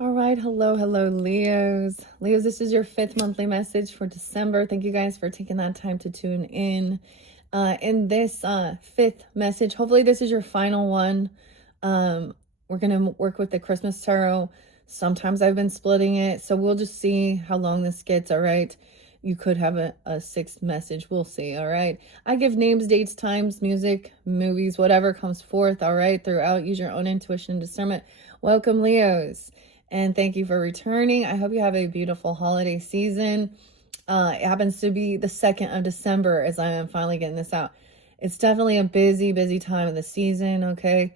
All right, hello, Leos. Leos, this is your fifth monthly message for December. Thank you guys for taking that time to tune in. In this fifth message, hopefully this is your final one. We're gonna work with the Christmas tarot. Sometimes I've been splitting it, so we'll just see how long this gets. All right, you could have a sixth message. We'll see. All right, I give names, dates, times, music, movies, whatever comes forth. All right, throughout. Use your own intuition and discernment. Welcome, Leos. And thank you for returning. I hope you have a beautiful holiday season. It happens to be the 2nd of December as I am finally getting this out. It's definitely a busy time of the season, okay?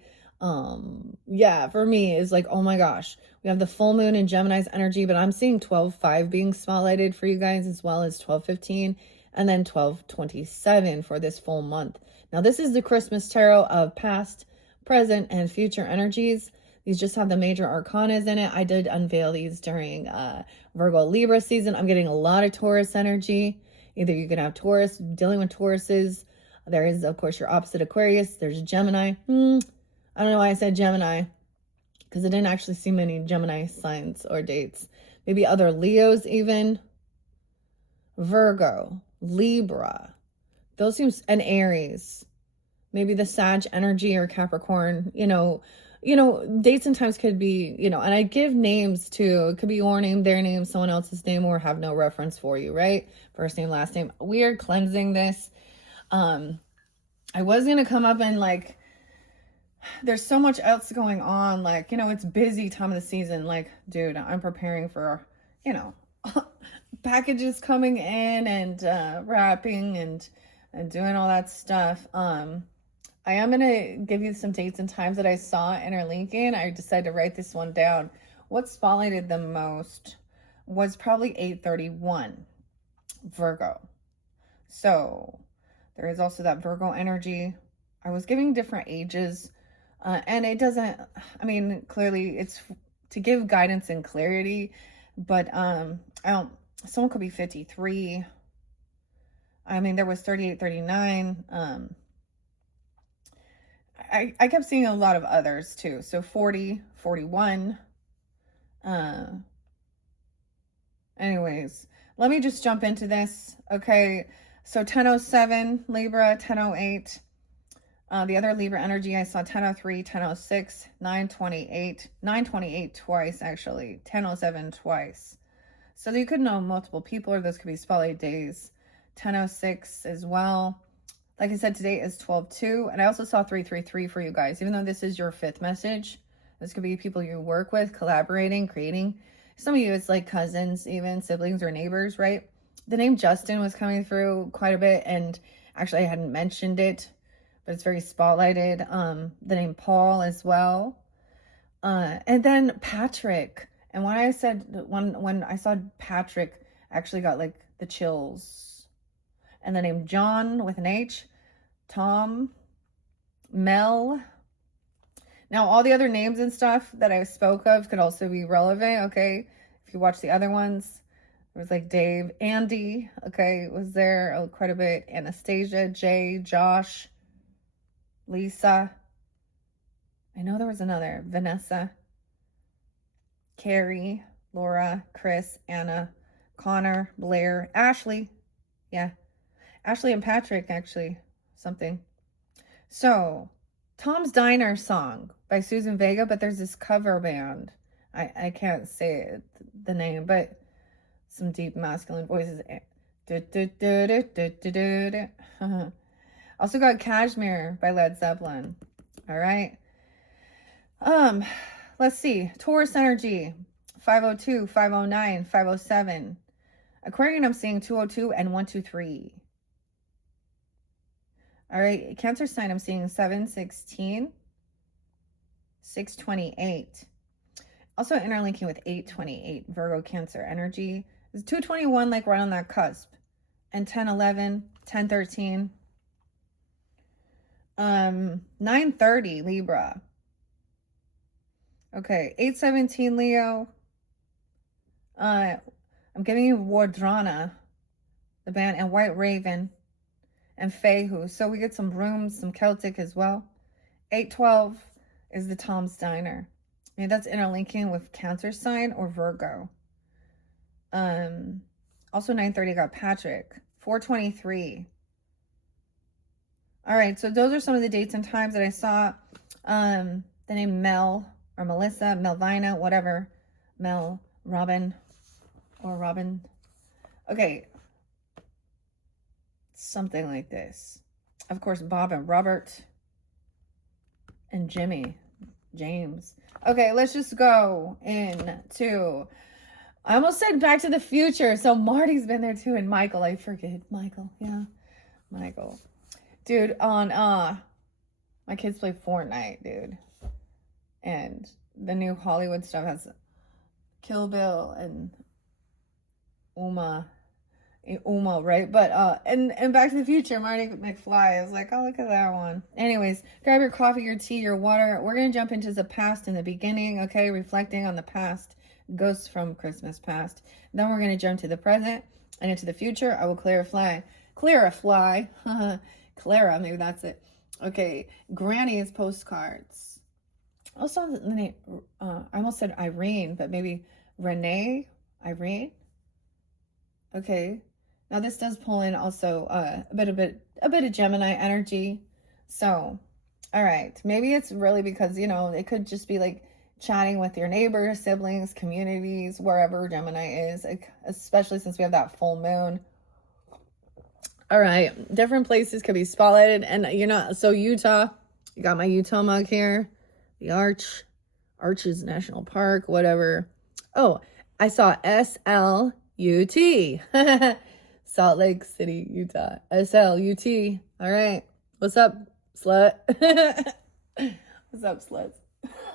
Yeah, for me, it's like, oh my gosh. We have the full moon in Gemini's energy, but I'm seeing 12/5 being spotlighted for you guys, as well as 12/15 and then 12/27 for this full month. Now, this is the Christmas tarot of past, present, and future energies. These just have the major arcanas in it. I did unveil these during Virgo Libra season. I'm getting a lot of Taurus energy. Either you can have Taurus, dealing with Tauruses. There is, of course, your opposite Aquarius. There's Gemini. I don't know why I said Gemini, because I didn't actually see many Gemini signs or dates. Maybe other Leos even. Virgo, Libra. Those seems, and Aries. Maybe the Sag energy or Capricorn, dates and times could be, and I give names too. It could be your name, their name, someone else's name, or have no reference for you, right? First name, last name. We are cleansing this. I was going to come up and there's so much else going on. It's busy time of the season. Dude, I'm preparing for, packages coming in and wrapping and doing all that stuff. I am going to give you some dates and times that I saw interlinking. I decided to write this one down. What spotlighted the most was probably 8/31, Virgo. So there is also that Virgo energy. I was giving different ages, and it doesn't, clearly it's to give guidance and clarity, but someone could be 53. There was 38, 39. I kept seeing a lot of others too. So 40, 41. Anyways, let me just jump into this. Okay. So 10:07 Libra, 10:08. The other Libra energy, I saw 10:03, 10:06, 9:28, 9:28 twice actually, 10:07 twice. So you could know multiple people, or those could be spotlight days. 10:06 as well. Like I said, today is 12/2, and I also saw 333 for you guys. Even though this is your fifth message, this could be people you work with, collaborating, creating. Some of you, it's like cousins, even siblings or neighbors, right? The name Justin was coming through quite a bit, and actually I hadn't mentioned it, but it's very spotlighted. The name Paul as well. And then Patrick. And when I said, when I saw Patrick, I actually got the chills. And the name John with an H, Tom, Mel. Now, all the other names and stuff that I spoke of could also be relevant, okay? If you watch the other ones, there was Dave, Andy, okay, was there quite a bit. Anastasia, Jay, Josh, Lisa. I know there was another, Vanessa, Carrie, Laura, Chris, Anna, Connor, Blair, Ashley. Yeah. Ashley and Patrick, actually, something. So, Tom's Diner song by Susan Vega, but there's this cover band. I can't say the name, but some deep masculine voices. Also got Cashmere by Led Zeppelin. All right. Let's see. Taurus energy, 502, 509, 507. Aquarian, I'm seeing 202 and 123. All right, Cancer sign, I'm seeing 716, 628. Also interlinking with 828, Virgo Cancer energy. It's 221, right on that cusp. And 1011, 1013. 930, Libra. Okay, 817, Leo. I'm getting you Wardrana, the band, and White Raven. And Fehu. So we get some brooms, some Celtic as well. 812 is the Tom's Diner. Maybe that's interlinking with Cancer sign or Virgo. Also 9:30 got Patrick. 4:23. All right, so those are some of the dates and times that I saw. The name Mel or Melissa, Melvina, whatever. Mel, Robin, or Robin. Okay. Something like this. Of course, Bob and Robert and Jimmy, James. Okay, let's just go into, I almost said Back to the Future. So Marty's been there too, and Michael, I forget. Michael, yeah. Michael. Dude, on my kids play Fortnite, dude. And the new Hollywood stuff has Kill Bill and Uma, right? But and Back to the Future, Marty McFly. I was like, oh, look at that one. Anyways, grab your coffee, your tea, your water. We're gonna jump into the past in the beginning, okay? Reflecting on the past, ghosts from Christmas past. Then we're gonna jump to the present and into the future. I will clarify. Clara, maybe that's it. Okay, Granny's postcards. Also, the name, I almost said Irene, but maybe Renee, Irene. Okay, now this does pull in also a bit of Gemini energy. So, all right, maybe it's really because, you know, it could just be like chatting with your neighbors, siblings, communities, wherever Gemini is, like, especially since we have that full moon. All right, different places could be spotlighted, and you know, so Utah, you got my Utah mug here, the Arches National Park, whatever. Oh, I saw SLUT. Salt Lake City, Utah. SLUT. All right. What's up, slut? What's up, sluts?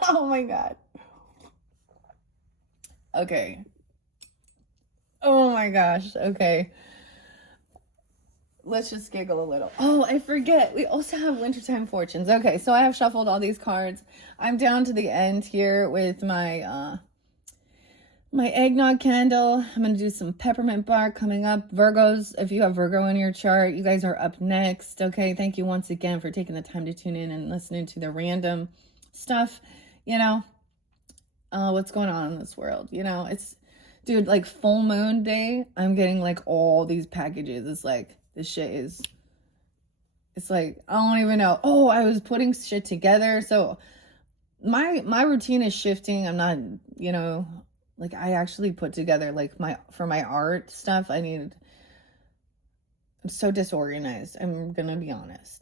Oh my God. Okay. Oh my gosh. Okay. Let's just giggle a little. Oh, I forget. We also have wintertime fortunes. Okay, so I have shuffled all these cards. I'm down to the end here with my my eggnog candle. I'm going to do some peppermint bark coming up. Virgos, if you have Virgo in your chart, you guys are up next. Okay, thank you once again for taking the time to tune in and listening to the random stuff. You know, what's going on in this world. You know, it's, dude, like full moon day, I'm getting like all these packages. It's like, this shit is, it's like, I don't even know. Oh, I was putting shit together. So my routine is shifting. I'm not, you know, like I actually put together like for my art stuff. I'm so disorganized. I'm going to be honest.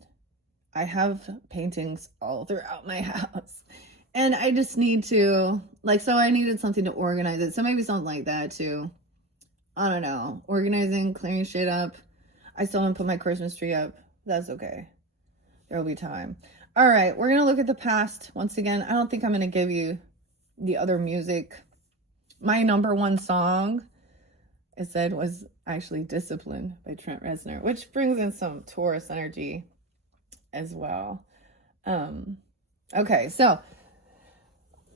I have paintings all throughout my house and I just need to like, so I needed something to organize it. So maybe something like that too. I don't know. Organizing, clearing shit up. I still haven't put my Christmas tree up. That's okay. There will be time. All right, we're going to look at the past. Once again, I don't think I'm going to give you the other music. My number one song, it said, was actually Discipline by Trent Reznor, which brings in some Taurus energy as well. Okay, so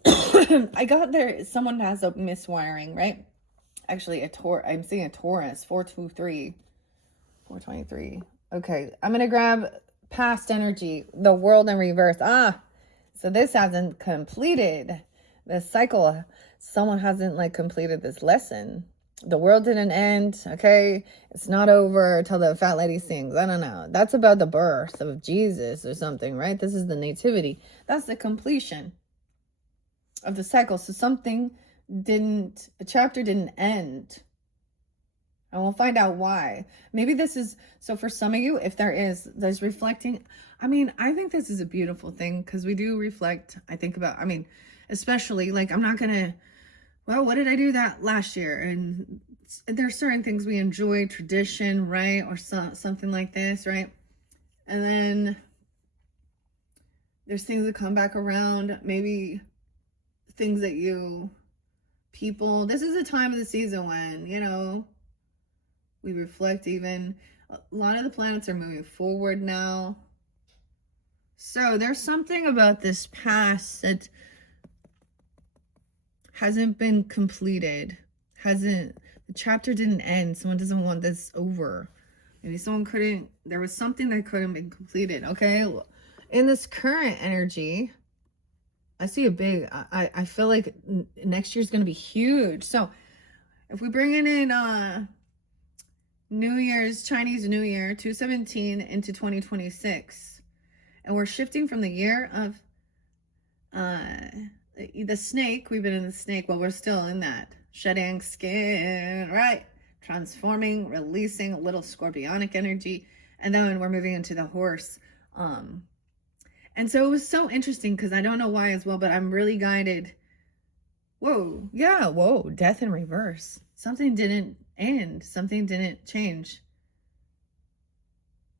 I got there. Someone has a miswiring, right? Actually, I'm seeing a Taurus, 423. 423. Okay, I'm gonna grab past energy, the world in reverse. So this hasn't completed the cycle. Someone hasn't like completed this lesson. The world didn't end. Okay, it's not over till the fat lady sings. I don't know. That's about the birth of Jesus or something, right? This is the nativity. That's the completion of the cycle. So a chapter didn't end. And we'll find out why. Maybe this is, so for some of you, if there's reflecting. I mean, I think this is a beautiful thing because we do reflect. I think about, I mean, especially like, I'm not going to, well, what did I do that last year? And there's certain things we enjoy, tradition, right? Or something like this, right? And then there's things that come back around. Maybe things that this is a time of the season when, you know, we reflect even. A lot of the planets are moving forward now. So there's something about this past that hasn't been completed. The chapter didn't end. Someone doesn't want this over. Maybe there was something that couldn't be completed. Okay. In this current energy, I see a big, I feel like next year's going to be huge. So if we bring it in New Year's, Chinese New Year, 217 into 2026, and we're shifting from the year of the snake. We've been in the snake. Well, we're still in that. Shedding skin, right? Transforming, releasing a little scorpionic energy. And then we're moving into the horse. And so it was so interesting because I don't know why as well, but I'm really guided. Whoa, yeah, whoa, death in reverse. Something didn't end. Something didn't change.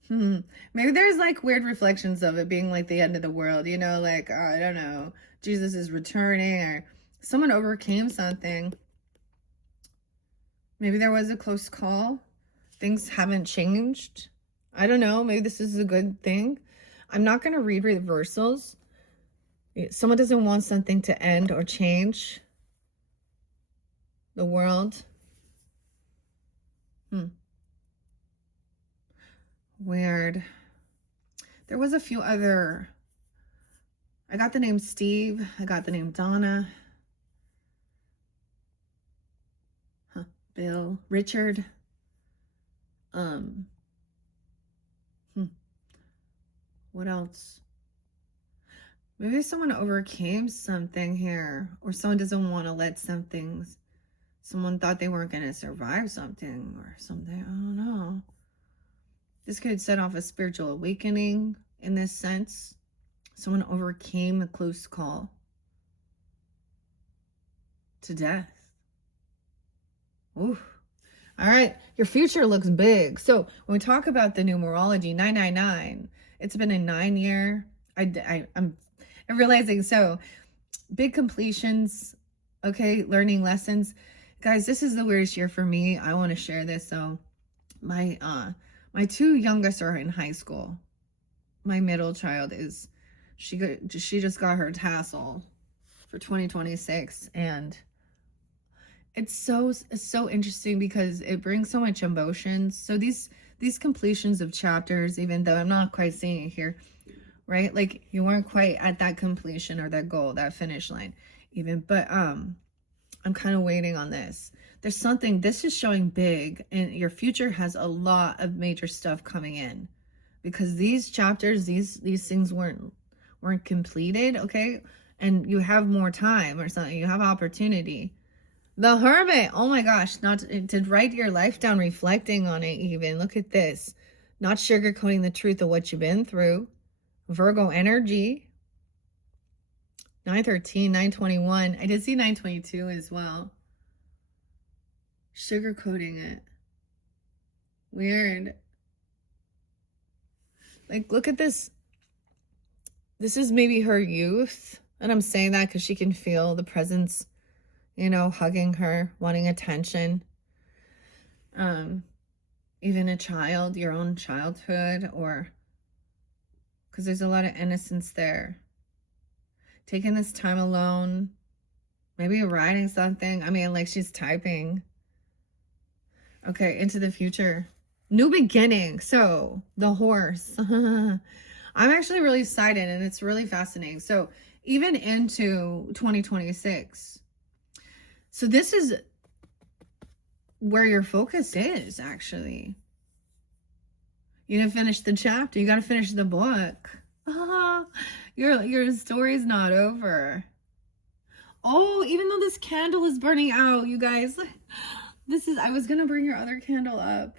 Maybe there's like weird reflections of it being like the end of the world, you know, like, I don't know, Jesus is returning or someone overcame something. Maybe there was a close call. Things haven't changed. I don't know. Maybe this is a good thing. I'm not going to read reversals. Someone doesn't want something to end or change the world. Weird. There was a few other. I got the name Steve. I got the name Donna. Bill. Richard. What else? Maybe someone overcame something here, or someone doesn't want to let something. Someone thought they weren't going to survive something or something. I don't know. This could set off a spiritual awakening in this sense. Someone overcame a close call to death. Oof. All right. Your future looks big. So when we talk about the numerology, 999, it's been a 9-year. I'm realizing, so big completions. Okay. Learning lessons. Guys, this is the weirdest year for me. I want to share this. So my two youngest are in high school. My middle child is, she just got her tassel for 2026, and it's so interesting because it brings so much emotions. So these completions of chapters, even though I'm not quite seeing it here, right? Like you weren't quite at that completion or that goal, that finish line even, but I'm kind of waiting on this. There's something, this is showing big, and your future has a lot of major stuff coming in because these chapters, these things weren't completed, okay? And you have more time or something, you have opportunity. The Hermit, oh my gosh, not to write your life down, reflecting on it even. Look at this. Not sugarcoating the truth of what you've been through. Virgo energy. 913, 921. I did see 922 as well. Sugarcoating it. Weird. Like, look at this. This is maybe her youth. And I'm saying that because she can feel the presence, you know, hugging her, wanting attention. Even a child, your own childhood, or because there's a lot of innocence there. Taking this time alone, maybe writing something. I mean, like she's typing. Okay, into the future. New beginning. So, the horse. I'm actually really excited, and it's really fascinating. So, even into 2026. So, this is where your focus is, actually. You didn't finish the chapter. You got to finish the book. Your story's not over. Oh, even though this candle is burning out, you guys. I was going to bring your other candle up.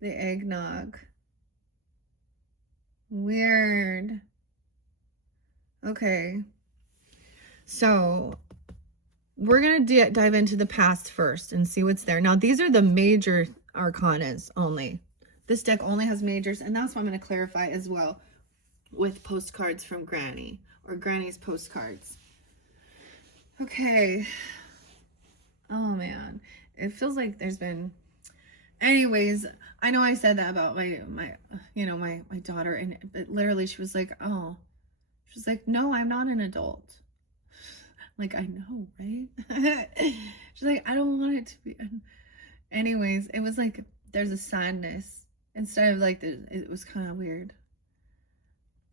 The eggnog. Weird. Okay. So, we're going to dive into the past first and see what's there. Now, these are the major arcanas only. This deck only has majors, and that's what I'm going to clarify as well with postcards from Granny, or Granny's postcards. Okay. Oh, man. It feels like there's been... Anyways, I know I said that about my daughter, and but literally she was like, oh, she was like, no, I'm not an adult. Like, I know, right? She's like, I don't want it to be. Anyways, it was like, there's a sadness instead of like, it was kind of weird.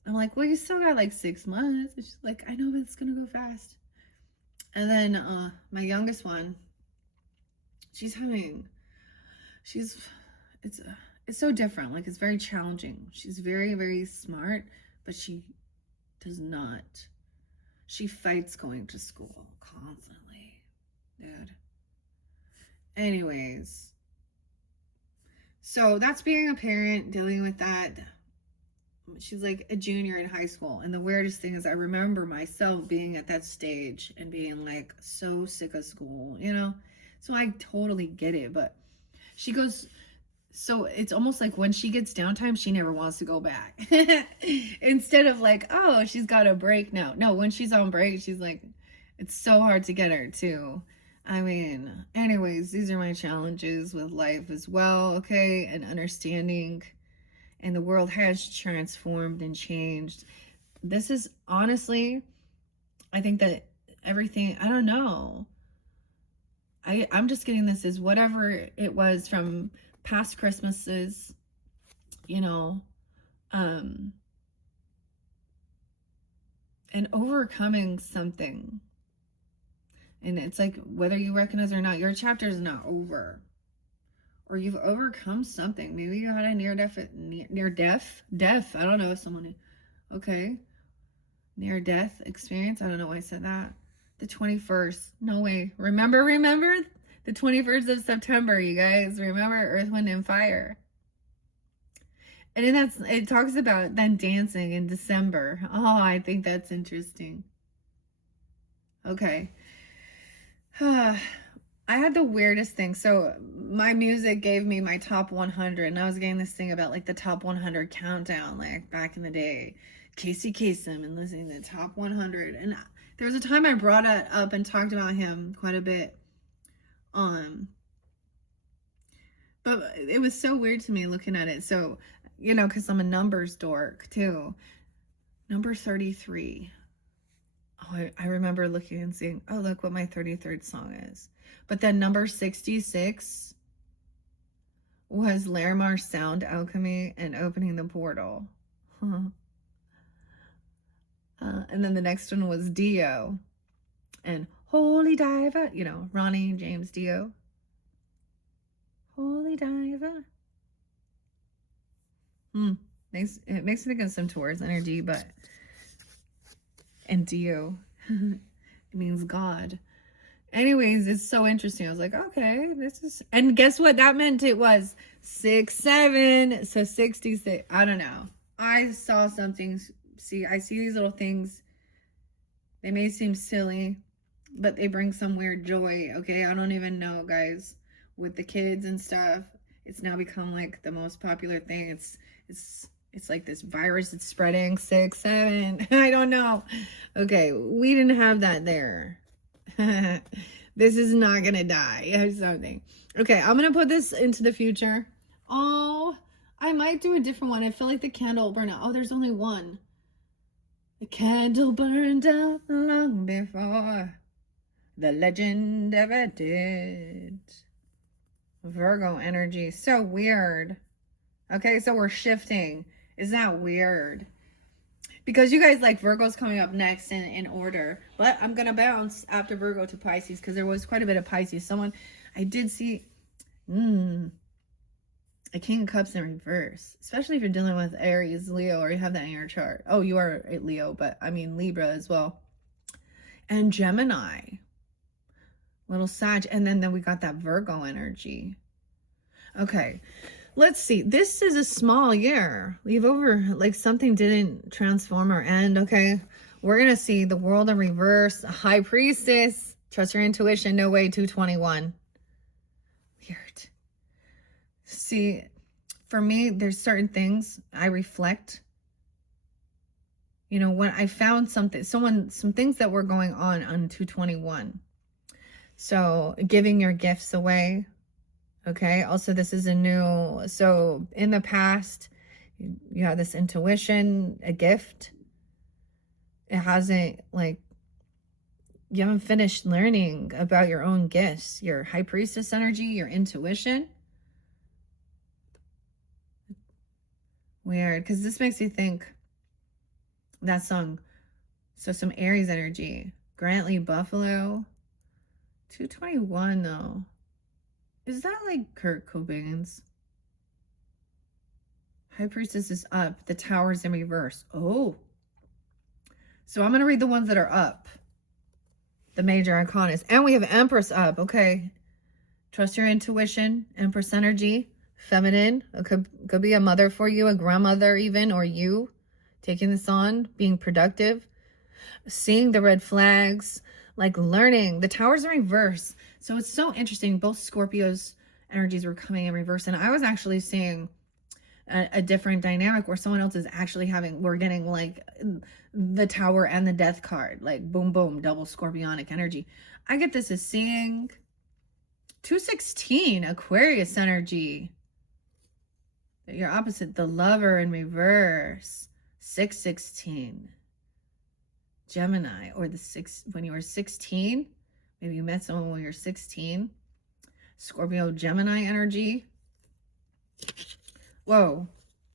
I'm like, well, you still got like 6 months. And she's like, I know, but it's gonna go fast. And then my youngest one, she's it's it's so different. Like, it's very challenging. She's very, very smart, but she does not. She fights going to school constantly, dude. Anyways, so that's being a parent, dealing with that. She's like a junior in high school. And the weirdest thing is I remember myself being at that stage and being like so sick of school, you know? So I totally get it. But she goes, so it's almost like when she gets downtime, she never wants to go back. Instead of like, oh, she's got a break now. No, when she's on break, she's like, it's so hard to get her to. I mean, anyways, these are my challenges with life as well, okay? And understanding. And the world has transformed and changed. This is honestly, I think that everything, I don't know. I'm just getting this as whatever it was from past Christmases, you know, and overcoming something. And it's like, whether you recognize it or not, your chapter is not over. Or you've overcome something. Maybe you had a near death. I don't know if someone, okay. Near death experience. I don't know why I said that. The 21st. No way. Remember the 21st of September, you guys. Remember Earth, Wind, and Fire. And then it talks about then dancing in December. Oh, I think that's interesting. Okay. I had the weirdest thing. So my music gave me my top 100, and I was getting this thing about like the top 100 countdown, like back in the day, Casey Kasem, and listening to the top 100. And there was a time I brought it up and talked about him quite a bit. But it was so weird to me looking at it. So, you know, because I'm a numbers dork too. Number 33. Oh, I remember looking and seeing, oh, look what my 33rd song is. But then number 66 was Larimer's Sound Alchemy and Opening the Portal. And then the next one was Dio and Holy Diver, you know, Ronnie James Dio. Holy Diver. It makes me think of some Taurus energy, but, and Dio, it means God. Anyways, it's so interesting. I was like, okay, this is, and guess what that meant? It was 6-7, so 66. I don't know. I saw something. See, I see these little things. They may seem silly, but they bring some weird joy. Okay, I don't even know, guys. With the kids and stuff, it's now become like the most popular thing. It's like this virus that's spreading. 6-7. I don't know. Okay, we didn't have that there. This is not gonna die or something. Okay, I'm gonna put this into the future. Oh, I might do a different one. I feel like the candle will burn out. Oh, there's only one. The candle burned out long before the legend ever did. Virgo energy. So weird. Okay, so we're shifting. Is that weird? Because you guys like Virgo's coming up next in order. But I'm going to bounce after Virgo to Pisces because there was quite a bit of Pisces. I did see a King of Cups in reverse. Especially if you're dealing with Aries, Leo, or you have that in your chart. Oh, you are a Leo, but I mean Libra as well. And Gemini. Little Sag. And then we got that Virgo energy. Okay. Let's see. This is a small year. Leave over, like something didn't transform or end, okay? We're going to see the world in reverse. High Priestess. Trust your intuition. No way. 221. Weird. See, for me, there's certain things I reflect. You know, when I found some things that were going on 221. So giving your gifts away. Okay. Also, this is so in the past, you have this intuition, a gift. It hasn't, like, you haven't finished learning about your own gifts, your High Priestess energy, your intuition. Weird. Because this makes you think, that song. So some Aries energy. Grantley Buffalo. 221 though. Is that like Kurt Cobain's? High Priestess is up. The Tower's in reverse. Oh. So I'm going to read the ones that are up. The major arcanas. And we have Empress up. Okay. Trust your intuition. Empress energy. Feminine. It could be a mother for you, a grandmother even, or you taking this on, being productive, seeing the red flags, like learning. The Tower's in reverse. So it's so interesting. Both Scorpio's energies were coming in reverse. And I was actually seeing a different dynamic where someone else is actually we're getting like the Tower and the Death card, like boom, boom, double Scorpionic energy. I get this as seeing 216 Aquarius energy. Your opposite, the Lover in reverse. 616 Gemini, or when you were 16, maybe you met someone when you were 16. Scorpio Gemini energy. Whoa,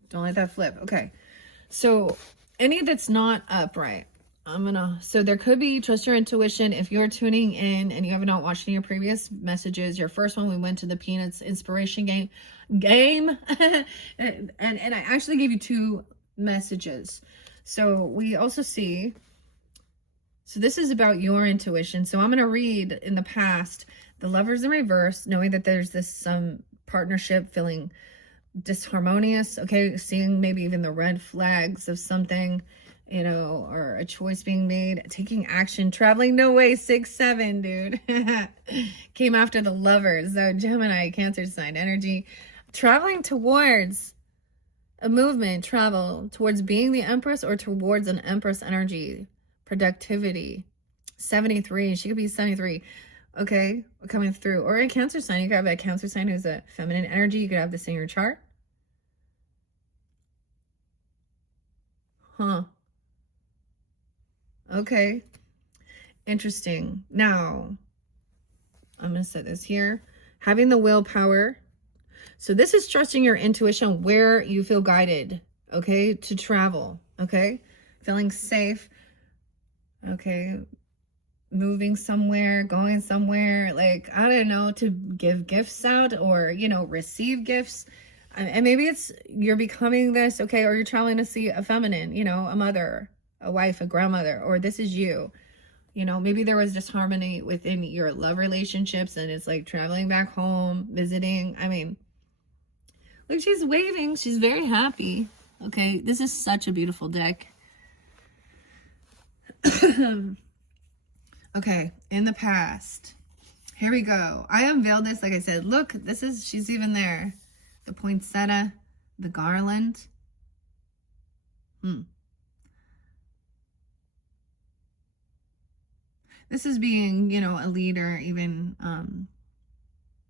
don't let that flip. Okay, so any that's not upright, so there could be trust your intuition. If you're tuning in and you have not watched any of your previous messages, your first one, we went to the Peanuts inspiration game. and I actually gave you 2 messages. So we also see, so this is about your intuition. So I'm going to read in the past, the Lover's in reverse, knowing that there's this partnership feeling disharmonious, okay, seeing maybe even the red flags of something, you know, or a choice being made, taking action, traveling, no way, 6-7, dude. Came after the Lovers. So Gemini, Cancer sign energy, traveling towards a movement, travel towards being the Empress or towards an Empress energy, productivity. 73, she could be 73. Okay, coming through. Or a Cancer sign. You could have a Cancer sign who's a feminine energy. You could have this in your chart. Huh. Okay. Interesting. Now, I'm going to set this here. Having the willpower. So this is trusting your intuition where you feel guided, okay, to travel, okay? Feeling safe, okay? Moving somewhere, going somewhere, like, I don't know, to give gifts out or, you know, receive gifts. And maybe it's you're becoming this, okay, or you're traveling to see a feminine, you know, a mother, a wife, a grandmother, or this is you. You know, maybe there was disharmony within your love relationships and it's like traveling back home, visiting. I mean, look, she's waving. She's very happy. Okay, this is such a beautiful deck. Okay, in the past. Here we go. I unveiled this, like I said. Look, she's even there. The poinsettia, the garland. This is being, you know, a leader, even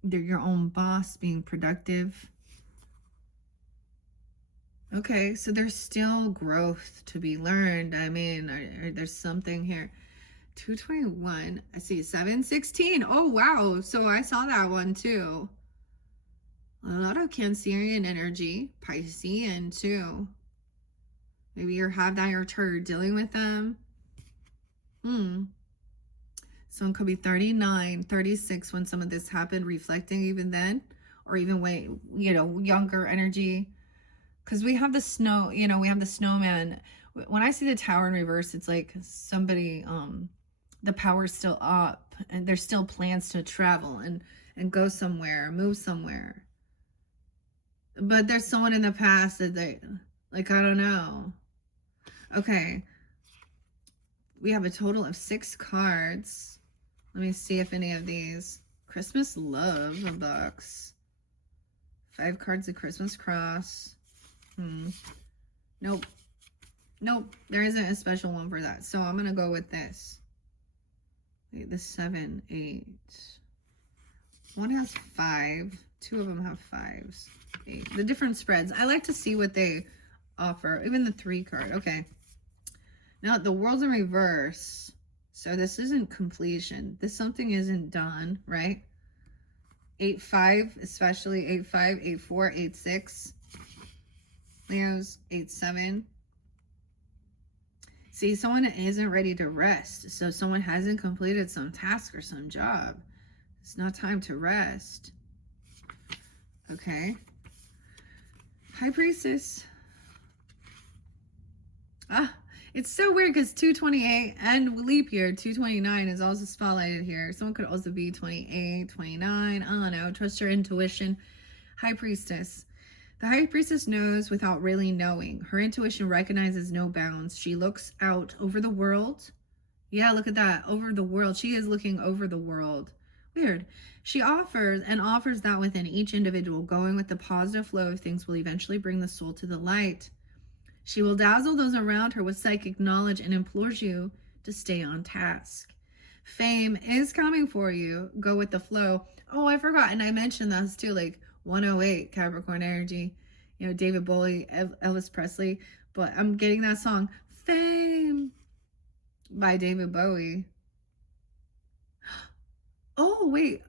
your own boss, being productive. Okay, so there's still growth to be learned. I mean, there's something here. 221. I see 716. Oh, wow. So I saw that one too. A lot of Cancerian energy. Piscean too. Maybe you have that you're dealing with them. Someone could be 39, 36 when some of this happened, reflecting even then. Or even way, you know, younger energy. Because we have the snow, you know, we have the snowman. When I see the Tower in reverse, it's like somebody, the power's still up and there's still plans to travel and go somewhere, move somewhere. But there's someone in the past that they, like, I don't know. Okay. We have a total of 6 cards. Let me see if any of these. Christmas love box. 5 cards of Christmas cross. Nope. There isn't a special one for that. So I'm going to go with this. Wait, the 7, 8. One has 5. 2 of them have 5s. 8. The different spreads. I like to see what they offer. Even the 3 card. Okay. Now the world's in reverse. So this isn't completion. Something isn't done, right? 8-5, especially 8-5, 8-4, 8-6. Leo's 8-7. See, someone isn't ready to rest. So someone hasn't completed some task or some job. It's not time to rest. Okay. High Priestess. It's so weird because 228 and leap year 229 is also spotlighted here. Someone could also be 28, 29. I don't know. Trust your intuition. High Priestess. The High Priestess knows without really knowing. Her intuition recognizes no bounds. She looks out over the world. Yeah, look at that. Over the world. She is looking over the world. Weird. She offers that within each individual, going with the positive flow of things will eventually bring the soul to the light. She will dazzle those around her with psychic knowledge and implores you to stay on task. Fame is coming for you. Go with the flow. Oh, I forgot. And I mentioned this too, like 108 Capricorn energy, you know, David Bowie, Elvis Presley. But I'm getting that song, Fame, by David Bowie. Oh, wait.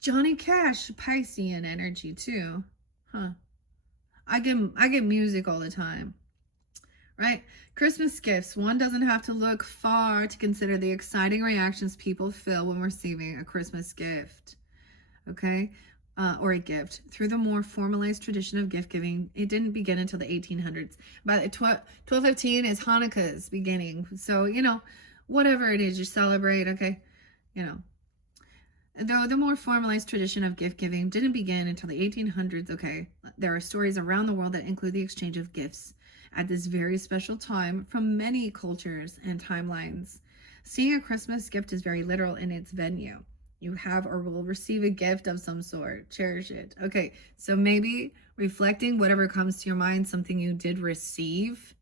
Johnny Cash, Piscean energy too. Huh. I get music all the time. Right? Christmas gifts. One doesn't have to look far to consider the exciting reactions people feel when receiving a Christmas gift. Okay? Or a gift. Through the more formalized tradition of gift giving, it didn't begin until the 1800s. By 1215 is Hanukkah's beginning. So, you know, whatever it is you celebrate, okay? You know. Though the more formalized tradition of gift giving didn't begin until the 1800s, okay, there are stories around the world that include the exchange of gifts at this very special time from many cultures and timelines. Seeing a Christmas gift is very literal in its venue. You have or will receive a gift of some sort. Cherish it. Okay, so maybe reflecting whatever comes to your mind, something you did receive.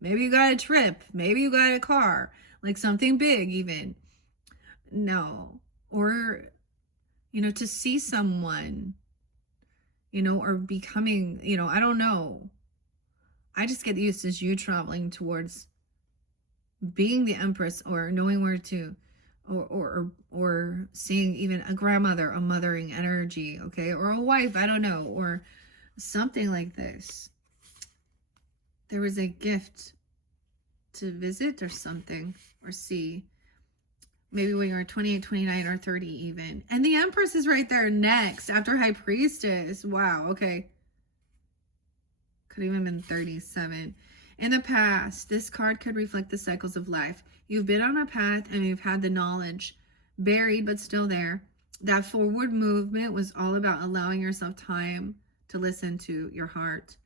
Maybe you got a trip. Maybe you got a car. Like something big even. No. Or, you know, to see someone, you know, or becoming, you know, I don't know. I just get used to you traveling towards being the Empress or knowing where to, or seeing even a grandmother, a mothering energy, okay, or a wife, I don't know, or something like this. There was a gift to visit or something, or see. Maybe when you're 28, 29, or 30 even. And the Empress is right there next after High Priestess. Wow, okay. Could even been 37. In the past, this card could reflect the cycles of life. You've been on a path and you've had the knowledge buried but still there. That forward movement was all about allowing yourself time to listen to your heart.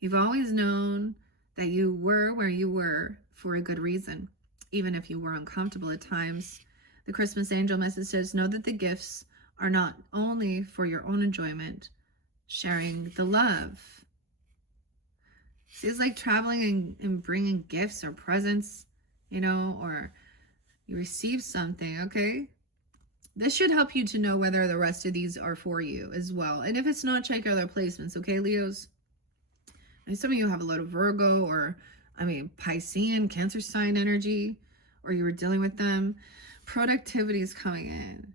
You've always known that you were where you were for a good reason, even if you were uncomfortable at times. The Christmas angel message says, know that the gifts are not only for your own enjoyment, sharing the love. See, it's like traveling and bringing gifts or presents, you know, or you receive something, okay? This should help you to know whether the rest of these are for you as well. And if it's not, check other placements, okay, Leos? And some of you have a lot of Virgo or, Piscean, Cancer sign energy, or you were dealing with them. Productivity is coming in.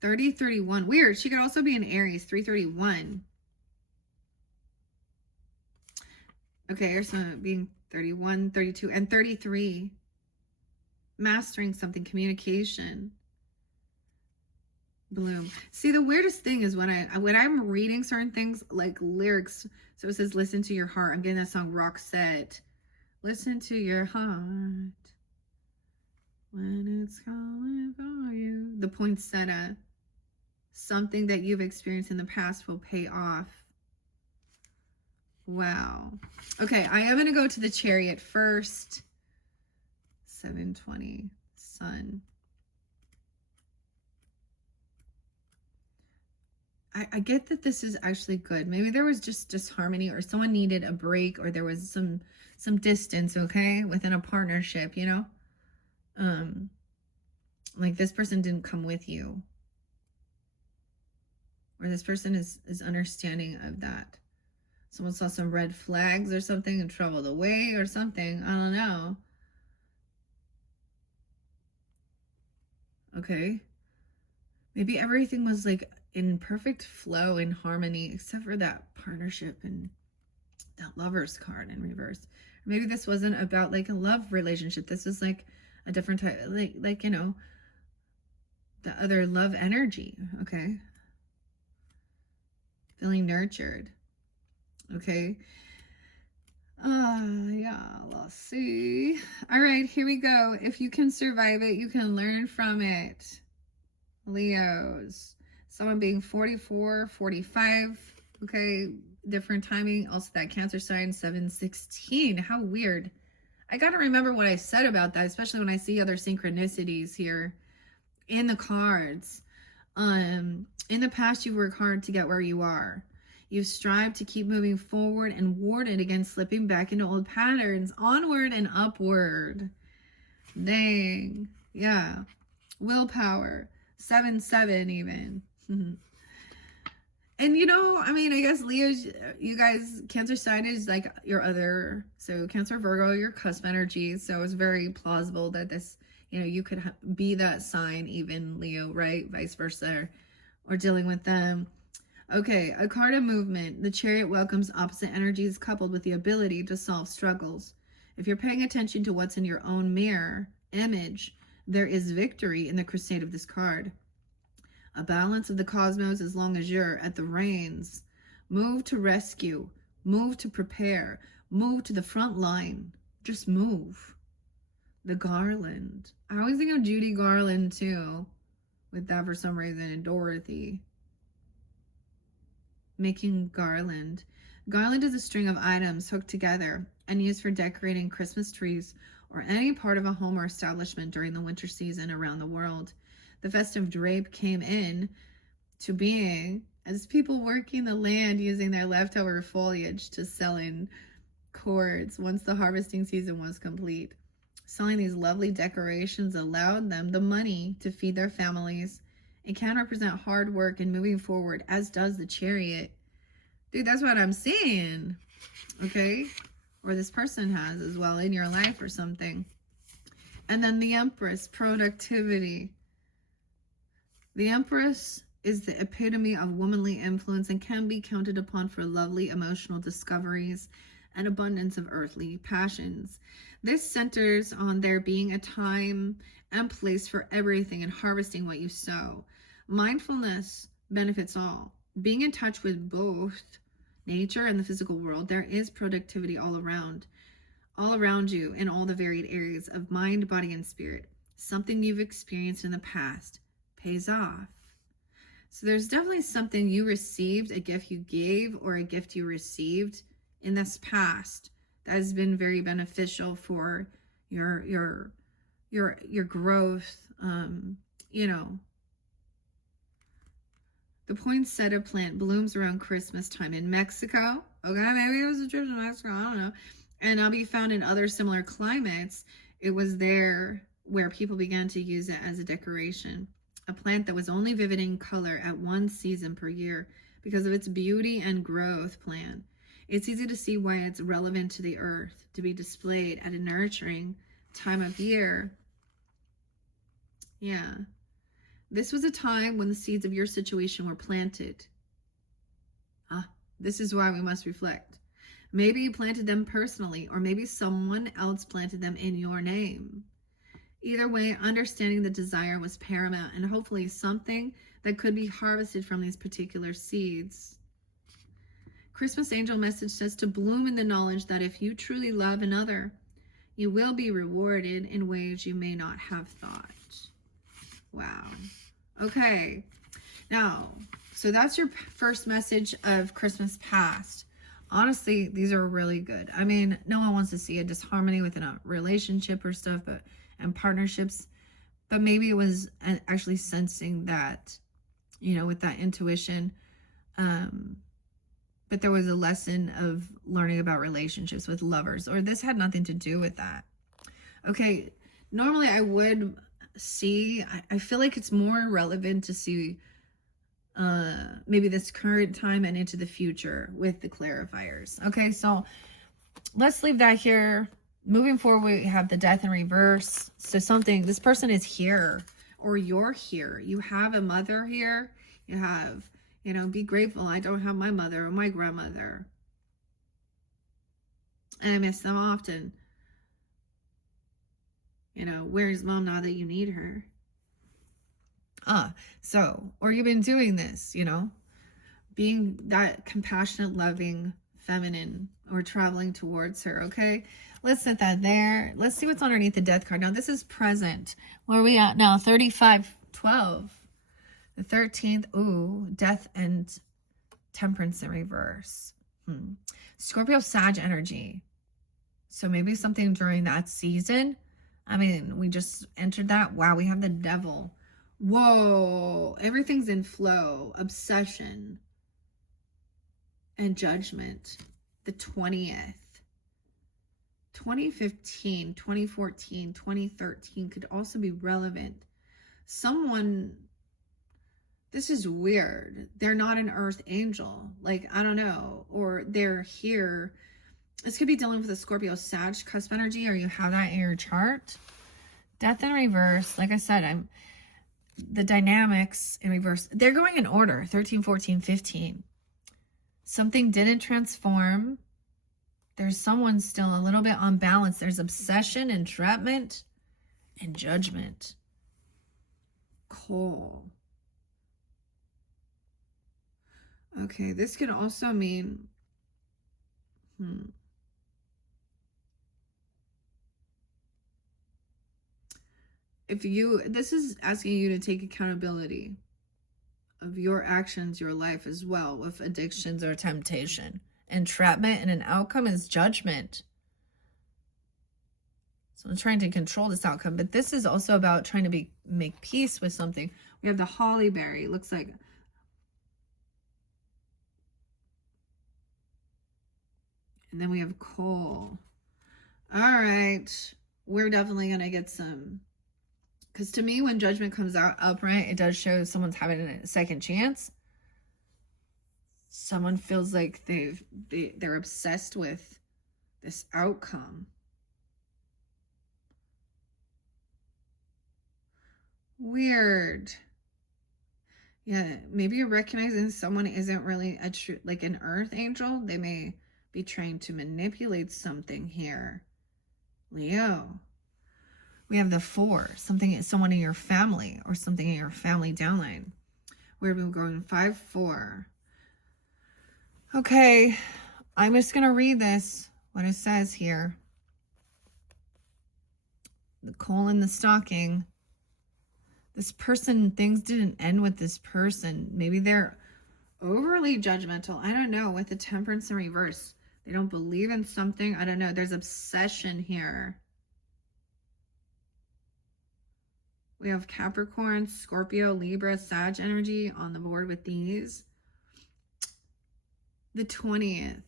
30, 31. Weird. She could also be in Aries, 331. Okay, or some being 31, 32, and 33. Mastering something, communication. Bloom. See, the weirdest thing is when I'm reading certain things, like lyrics, so it says, listen to your heart. I'm getting that song Roxette. Listen to your heart. When it's calling for you. The poinsettia. Something that you've experienced in the past will pay off. Wow. Okay, I am going to go to the Chariot first. 720. Sun. I get that this is actually good. Maybe there was just disharmony, or someone needed a break, or there was some distance, okay, within a partnership, you know? Like this person didn't come with you. Or this person is understanding of that. Someone saw some red flags or something and traveled away or something. I don't know. Okay. Maybe everything was like in perfect flow, in harmony, except for that partnership and that Lover's card in reverse. Maybe this wasn't about like a love relationship. This was like a different type, like, you know, the other love energy. Okay. Feeling nurtured. Okay. Yeah, let's see. All right, here we go. If you can survive it, you can learn from it. Leos. Someone being 44, 45. Okay, different timing. Also that Cancer sign, 716. How weird. I got to remember what I said about that, especially when I see other synchronicities here in the cards. In the past, you've worked hard to get where you are. You've strived to keep moving forward and warded against slipping back into old patterns. Onward and upward. Dang. Yeah. Willpower. 7-7 even. And you know, I mean, I guess Leo's, you guys, Cancer sign is like your other, so Cancer, Virgo, your cusp energy. So it's very plausible that this, you know, you could be that sign, even Leo, right? Vice versa, or dealing with them. Okay, a card of movement. The Chariot welcomes opposite energies coupled with the ability to solve struggles. If you're paying attention to what's in your own mirror image, there is victory in the crusade of this card. A balance of the cosmos as long as you're at the reins. Move to rescue. Move to prepare. Move to the front line. Just move. The Garland. I always think of Judy Garland too, with that for some reason, and Dorothy. Making garland. Garland is a string of items hooked together and used for decorating Christmas trees or any part of a home or establishment during the winter season around the world. The festive drape came in to being as people working the land using their leftover foliage to sell in cords once the harvesting season was complete. Selling these lovely decorations allowed them the money to feed their families. It can represent hard work and moving forward, as does the Chariot. Dude, that's what I'm saying. Okay? Or this person has as well in your life or something. And then the Empress, productivity. The Empress is the epitome of womanly influence and can be counted upon for lovely emotional discoveries and abundance of earthly passions. This centers on there being a time and place for everything and harvesting what you sow. Mindfulness benefits all. Being in touch with both nature and the physical world, there is productivity all around you in all the varied areas of mind, body, and spirit. Something you've experienced in the past pays off. So there's definitely something you received, a gift you gave, or a gift you received in this past that has been very beneficial for your growth. You know, the poinsettia plant blooms around Christmas time in Mexico. Okay, maybe it was a trip to Mexico, I don't know. And I'll be found in other similar climates. It was there where people began to use it as a decoration. A plant that was only vivid in color at one season per year because of its beauty and growth plan. It's easy to see why it's relevant to the earth to be displayed at a nurturing time of year. Yeah. This was a time when the seeds of your situation were planted. This is why we must reflect. Maybe you planted them personally, or maybe someone else planted them in your name. Either way, understanding the desire was paramount, and hopefully something that could be harvested from these particular seeds. Christmas angel message says to bloom in the knowledge that if you truly love another, you will be rewarded in ways you may not have thought. Wow. Okay. Now, so that's your first message of Christmas past. Honestly, these are really good. I mean, no one wants to see a disharmony within a relationship or stuff, and partnerships, but maybe it was actually sensing that, you know, with that intuition, but there was a lesson of learning about relationships with lovers, or this had nothing to do with that. Okay, normally I would see, I feel like it's more relevant to see maybe this current time and into the future with the clarifiers. Okay, so let's leave that here. Moving forward, we have the Death in reverse. So this person is here, or you're here. You have a mother here. You have, you know, be grateful. I don't have my mother or my grandmother. and I miss them often. You know, where's mom now that you need her? So, or you've been doing this, you know, being that compassionate, loving, feminine, or traveling towards her, okay? Let's set that there. Let's see what's underneath the death card. Now, this is present. Where are we at now? 3512. The 13th, ooh, death and temperance in reverse. Scorpio Sag energy. So maybe something during that season. I mean, we just entered that. Wow, we have the devil. Whoa, everything's in flow. Obsession and judgment. The 20th. 2015, 2014, 2013 could also be relevant. Someone, this is weird. They're not an earth angel. Like, I don't know. Or they're here. This could be dealing with a Scorpio Sag cusp energy, or you have that in your chart. Death in reverse. Like I said, the dynamics in reverse. They're going in order. 13, 14, 15. Something didn't transform. There's someone still a little bit unbalanced. There's obsession, entrapment, and judgment. Cool. Okay, this could also mean this is asking you to take accountability of your actions, your life as well, with addictions or temptation. Entrapment and an outcome is judgment. So I'm trying to control this outcome, but this is also about trying to make peace with something. We have the hollyberry. It looks like, and then we have coal. All right, we're definitely gonna get some. Because to me, when judgment comes out upright, it does show someone's having a second chance. Someone feels like they're obsessed with this outcome. Weird. Yeah, maybe you're recognizing someone isn't really a true, like an earth angel. They may be trying to manipulate something here. Leo. We have the 4, someone in your family or something in your family downline. Where we're going 5, 4. Okay, I'm just going to read this, what it says here. The coal in the stocking. This person, things didn't end with this person. Maybe they're overly judgmental. I don't know. With the temperance in reverse. They don't believe in something. I don't know. There's obsession here. We have Capricorn, Scorpio, Libra, Sag energy on the board with these. The 20th,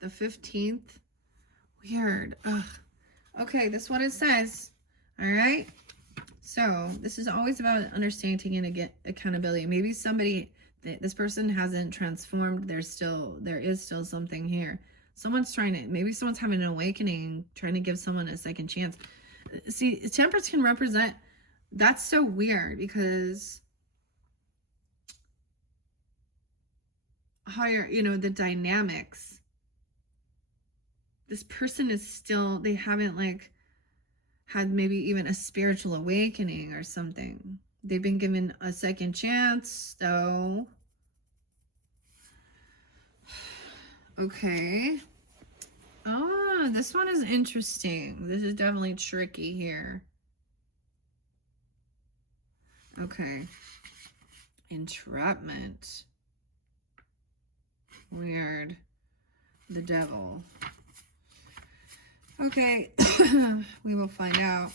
the 15th. Weird. Ugh. Okay, this is what it says. All right. So this is always about understanding, taking accountability. Maybe this person hasn't transformed. There is still something here. Maybe someone's having an awakening, trying to give someone a second chance. See, temperance can represent, that's so weird because higher, the dynamics. This person is still, they haven't had maybe even a spiritual awakening or something. They've been given a second chance, though. Okay. Oh, this one is interesting. This is definitely tricky here. Okay. Entrapment. Weird. The devil. Okay. We will find out.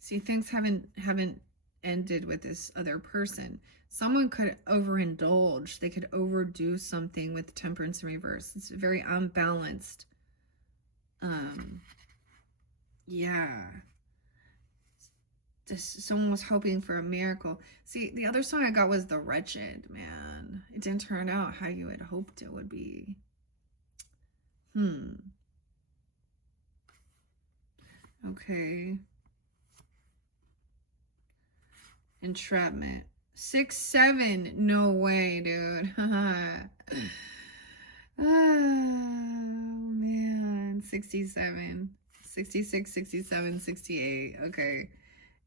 See, things haven't ended with this other person. Someone could overindulge. They could overdo something with temperance in reverse. It's very unbalanced. Yeah. Someone was hoping for a miracle. See, the other song I got was The Wretched, man. It didn't turn out how you had hoped it would be. Okay. Entrapment. 6, 7. No way, dude. Oh, man. 67, 66, 67, 68. Okay.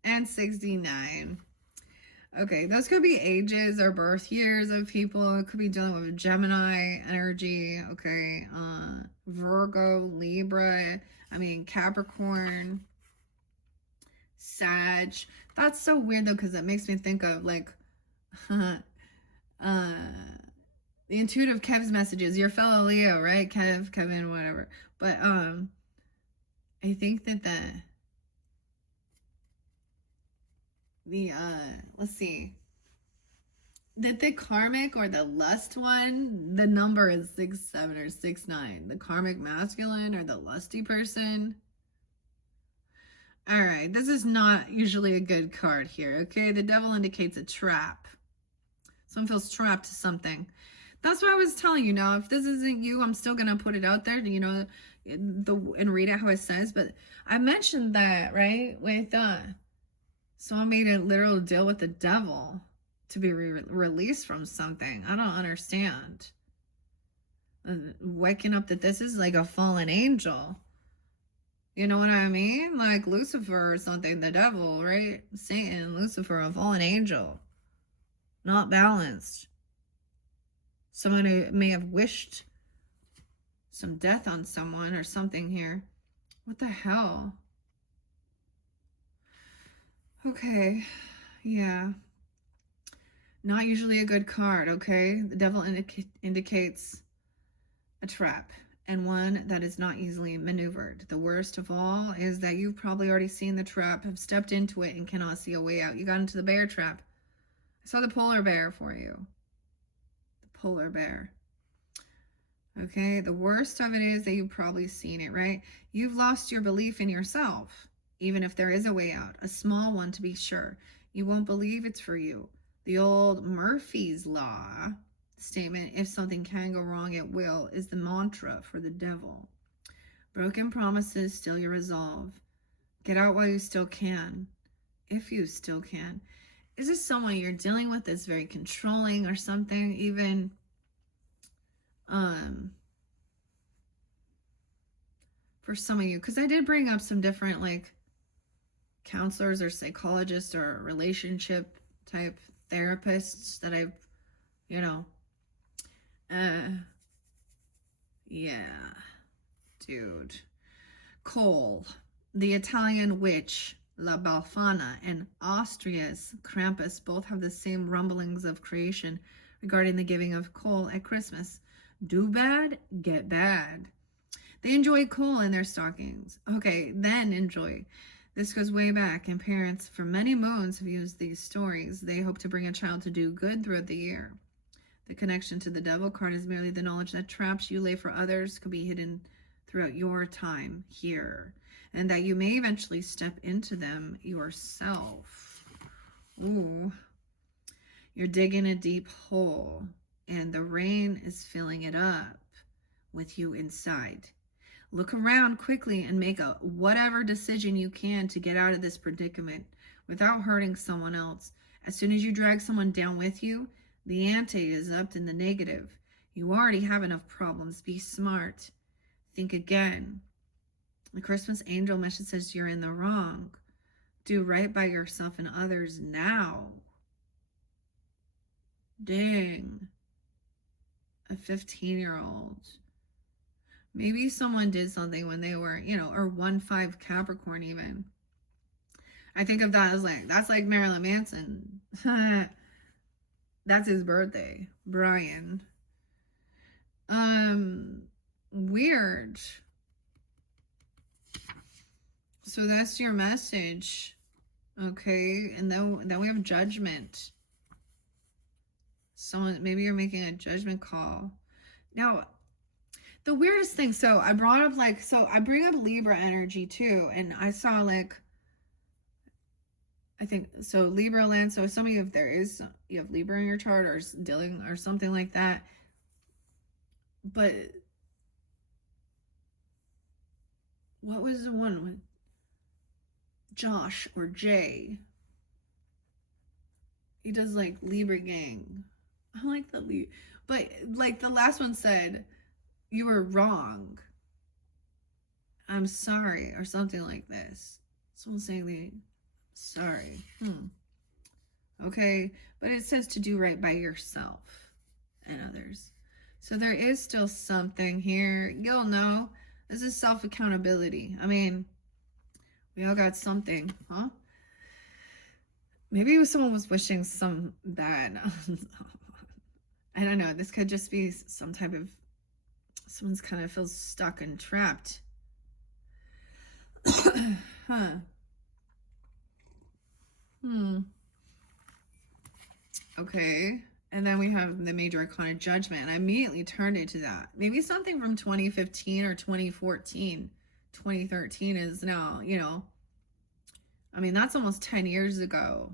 And 69. Okay, those could be ages or birth years of people. It could be dealing with Gemini energy. Okay. Virgo, Libra. I mean, Capricorn, Sag. That's so weird though, because it makes me think of like the intuitive Kev's messages. Your fellow Leo, right? Kevin, whatever. But I think that the let's see. That the karmic or the lust one, the number is 6'7" or 6'9". The karmic masculine or the lusty person. All right, this is not usually a good card here, okay? The devil indicates a trap. Someone feels trapped to something. That's what I was telling you. Now, if this isn't you, I'm still going to put it out there, you know, and read it how it says. But I mentioned that, right, with someone made a literal deal with the devil to be released from something. I don't understand. Waking up that this is like a fallen angel. You know what I mean? Like Lucifer or something, the devil, right? Satan, Lucifer, a fallen angel. Not balanced. Someone who may have wished some death on someone or something here. What the hell? Okay. Yeah. Not usually a good card, okay? The devil indicates a trap, and one that is not easily maneuvered. The worst of all is that you've probably already seen the trap, have stepped into it, and cannot see a way out. You got into the bear trap. I saw the polar bear for you. The polar bear. Okay, the worst of it is that you've probably seen it, right? You've lost your belief in yourself, even if there is a way out. A small one, to be sure. You won't believe it's for you. The old Murphy's Law statement, if something can go wrong, it will, is the mantra for the devil. Broken promises still your resolve. Get out while you still can, if you still can. Is this someone you're dealing with that's very controlling or something? Even for some of you, because I did bring up some different like counselors or psychologists or relationship type therapists that I've, you know, yeah, dude. Cole, the Italian witch, La Befana, and Austria's Krampus both have the same rumblings of creation regarding the giving of coal at Christmas. Do bad, get bad. They enjoy coal in their stockings. Okay, then enjoy. This goes way back, and parents for many moons have used these stories. They hope to bring a child to do good throughout the year. The connection to the devil card is merely the knowledge that traps you lay for others could be hidden throughout your time here, and that you may eventually step into them yourself. Ooh. You're digging a deep hole, and the rain is filling it up with you inside. Look around quickly and make a whatever decision you can to get out of this predicament without hurting someone else. As soon as you drag someone down with you, the ante is upped in the negative. You already have enough problems. Be smart. Think again. The Christmas angel message says you're in the wrong. Do right by yourself and others now. Dang. A 15-year-old. Maybe someone did something when they were, you know, or 1-5 Capricorn even. I think of that as like, that's like Marilyn Manson. That's his birthday. Brian. Weird. So that's your message. Okay. And then we have judgment. Someone, maybe you're making a judgment call. Now, the weirdest thing, so I brought up like, so I bring up Libra energy too, and I saw like, I think, so Libra land, so some of you, if there is, you have Libra in your chart or dealing or something like that, but what was the one with Josh or Jay? He does like Libra gang. I like the Libra, but like the last one said, you were wrong. I'm sorry, or something like this. Someone saying they sorry. Okay, but it says to do right by yourself and others. So there is still something here. You'll know. This is self-accountability. I mean, we all got something, huh? Maybe someone was wishing some bad. I don't know. This could just be some type of, someone's kind of feels stuck and trapped. Huh. Okay. And then we have the major arcana judgment. And I immediately turned into that. Maybe something from 2015 or 2014. 2013 is now, you know, I mean, that's almost 10 years ago.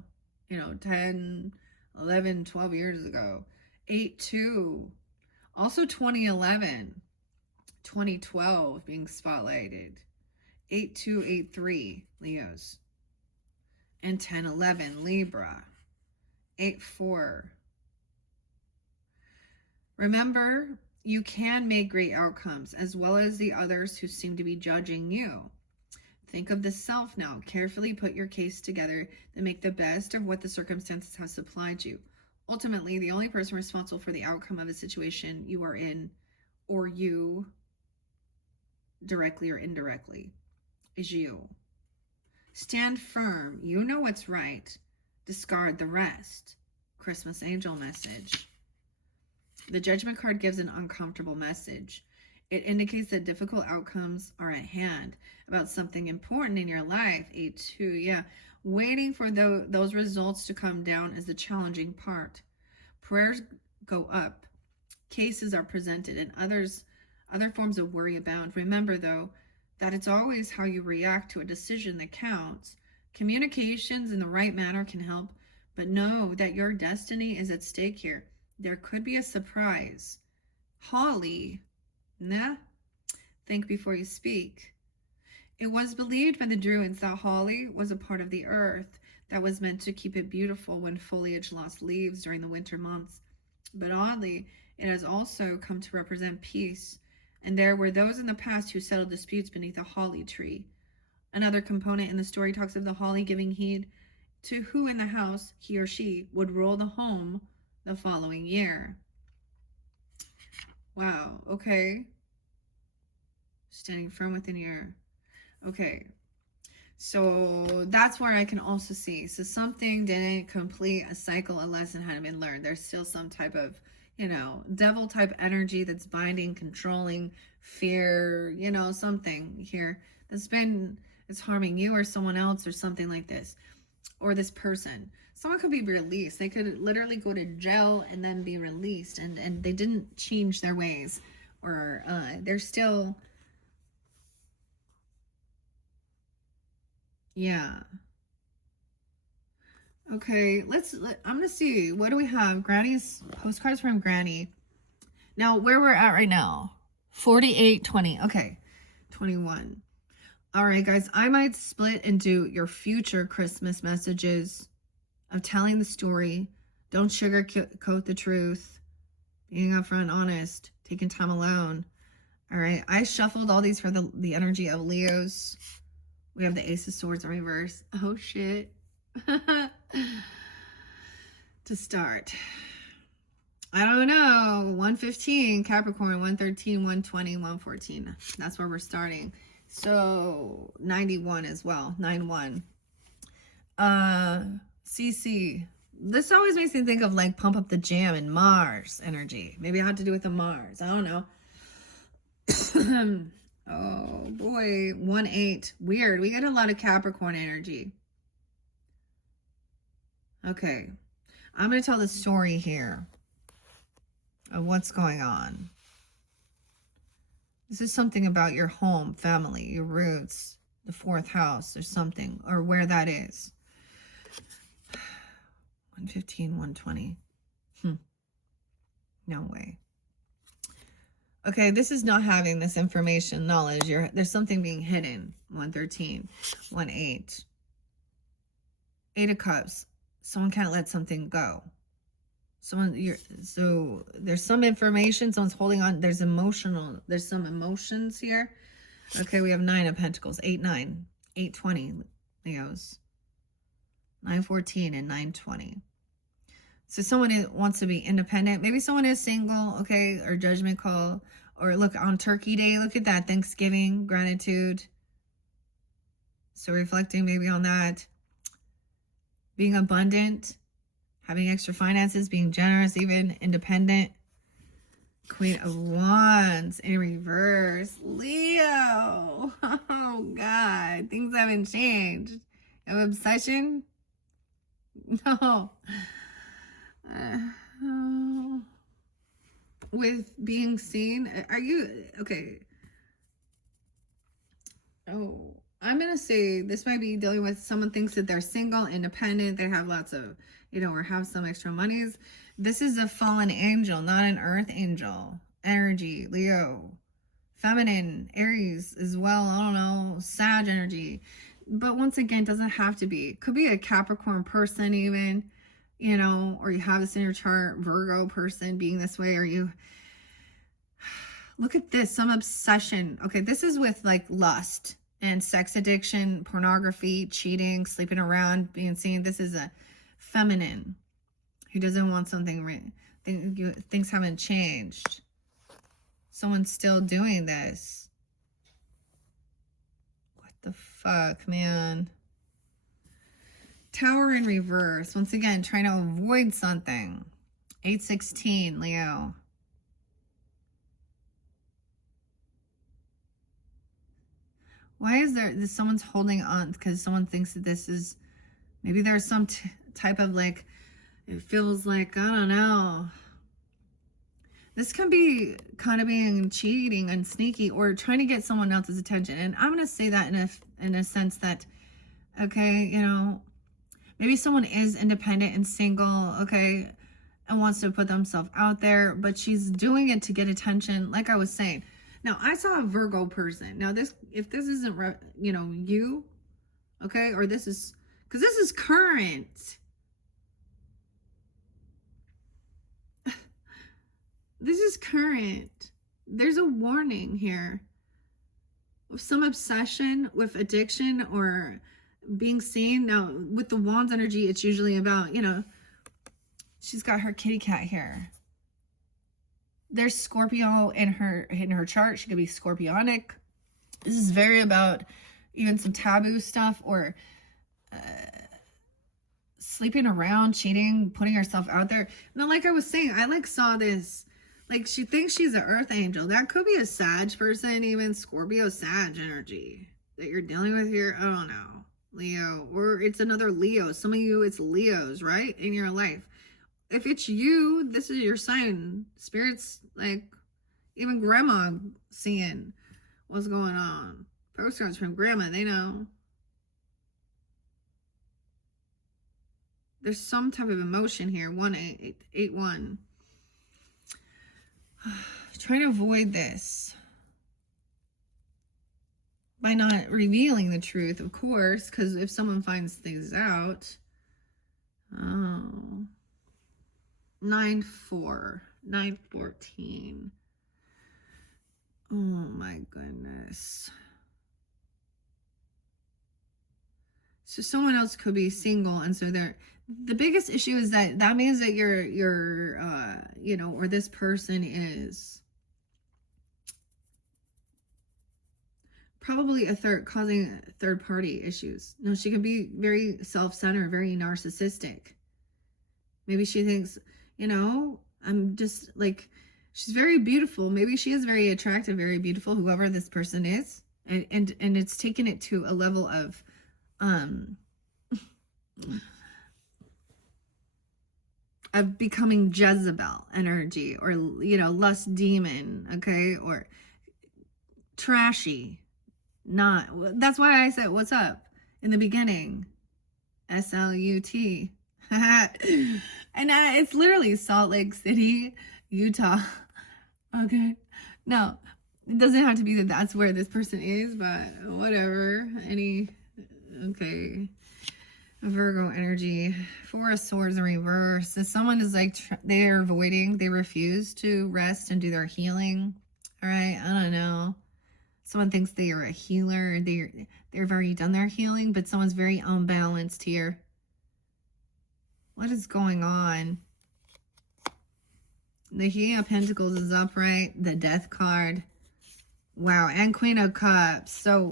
You know, 10, 11, 12 years ago. 8-2. Also 2011. 2012 being spotlighted. 8-2, 8-3, Leos. And 10-11, Libra. 8-4. Remember, you can make great outcomes, as well as the others who seem to be judging you. Think of the self now. Carefully put your case together and make the best of what the circumstances have supplied you. Ultimately, the only person responsible for the outcome of a situation you are in, or you, directly or indirectly, is you. Stand firm. You know what's right. Discard the rest. Christmas angel message. The judgment card gives an uncomfortable message. It indicates that difficult outcomes are at hand about something important in your life. 8-2, yeah. Waiting for those results to come down is the challenging part. Prayers go up. Cases are presented, and other forms of worry abound. Remember, though, that it's always how you react to a decision that counts. Communications in the right manner can help, but know that your destiny is at stake here. There could be a surprise. Holly, nah, think before you speak. It was believed by the Druids that holly was a part of the earth that was meant to keep it beautiful when foliage lost leaves during the winter months. But oddly, it has also come to represent peace, and there were those in the past who settled disputes beneath a holly tree. Another component in the story talks of the holly giving heed to who in the house, he or she, would rule the home the following year. Wow, okay. Standing firm within your... Okay. So that's where I can also see. So something didn't complete a cycle, a lesson hadn't been learned. There's still some type of, you know, devil type energy that's binding, controlling, fear, you know, something here that's been, it's harming you or someone else or something like this. Or this person. Someone could be released. They could literally go to jail and then be released, and they didn't change their ways, or they're still, yeah. Okay, I'm gonna see, what do we have? Granny's postcards from Granny. Now, where we're at right now, 48-20. Okay, 21. All right, guys, I might split and do your future Christmas messages of telling the story. Don't sugarcoat the truth. Being upfront, honest, taking time alone. All right, I shuffled all these for the energy of Leos. We have the Ace of Swords in reverse. Oh, shit. To start. I don't know. 115, Capricorn, 113, 120, 114. That's where we're starting. So 91 as well. 91. CC. This always makes me think of like Pump Up the Jam and Mars energy. Maybe it had to do with the Mars. I don't know. Oh boy. 1-8. Weird. We get a lot of Capricorn energy. Okay. I'm going to tell the story here of what's going on. This is something about your home, family, your roots, the fourth house or something, or where that is. 115, 120. No way. Okay, this is not having this information, knowledge. There's something being hidden. 113, 1-8. 8 of Cups. Someone can't let something go. So there's some information, someone's holding on, there's some emotions here. Okay, we have 9 of Pentacles, 8, 9, 8, 20, Leos, 9, 14, and 9, 20. So someone wants to be independent. Maybe someone is single, okay, or judgment call. Or look, on Turkey Day, look at that, Thanksgiving, gratitude. So reflecting maybe on that. Being abundant, having extra finances, being generous, even independent. Queen of Wands in reverse. Leo. Oh, God. Things haven't changed. You have obsession? No. With being seen. Are you... Okay. Oh, I'm going to say this might be dealing with someone thinks that they're single, independent, they have lots of, or have some extra monies. This is a fallen angel, not an earth angel. Energy, Leo. Feminine, Aries as well. I don't know, Sag energy. But once again, doesn't have to be. Could be a Capricorn person even, or you have this in your chart, Virgo person being this way, or you... Look at this, some obsession. Okay, this is with like lust and sex addiction, pornography, cheating, sleeping around, being seen. This is a feminine who doesn't want something, things haven't changed. Someone's still doing this. What the fuck, man? Tower in reverse. Once again, trying to avoid something. 816, Leo. Why is someone's holding on? Because someone thinks that this is, maybe there's some type of like, it feels like, I don't know. This can be kind of being cheating and sneaky or trying to get someone else's attention. And I'm going to say that in a sense that, okay, maybe someone is independent and single, okay, and wants to put themselves out there, but she's doing it to get attention, like I was saying. Now, I saw a Virgo person. Now, if this isn't, you, okay, or this is, because this is current. This is current. There's a warning here. With some obsession with addiction or being seen. Now, with the Wands energy, it's usually about, she's got her kitty cat here. There's Scorpio in her chart. She could be scorpionic. This is very about even some taboo stuff or sleeping around, cheating, putting herself out there. Now, like I was saying, I saw this. Like, she thinks she's an earth angel. That could be a Sag person, even Scorpio Sag energy that you're dealing with here. I don't know. Leo. Or it's another Leo. Some of you, it's Leos, right? In your life. If it's you, this is your sign. Spirits, like, even grandma seeing what's going on. Postcards from grandma, they know. There's some type of emotion here. 1881. Trying to avoid this by not revealing the truth, of course, because if someone finds things out. Oh. 9-4, 9-14. Oh my goodness. So someone else could be single, and so the biggest issue is that means that you're or this person is probably causing third party issues. No, she could be very self-centered, very narcissistic. Maybe she thinks, I'm just like, she's very beautiful. Maybe she is very attractive, very beautiful, whoever this person is. And it's taken it to a level of, of becoming Jezebel energy or, lust demon, okay? Or trashy. That's why I said, what's up? In the beginning. SLUT. And it's literally Salt Lake City, Utah. Okay. No, it doesn't have to be that that's where this person is, but whatever. Okay. Virgo energy, Four of Swords in reverse. If someone is like, they're avoiding, they refuse to rest and do their healing. All right, I don't know. Someone thinks they are a healer. They've already done their healing, but someone's very unbalanced here. What is going on? The King of Pentacles is upright. The Death card. Wow, and Queen of Cups. So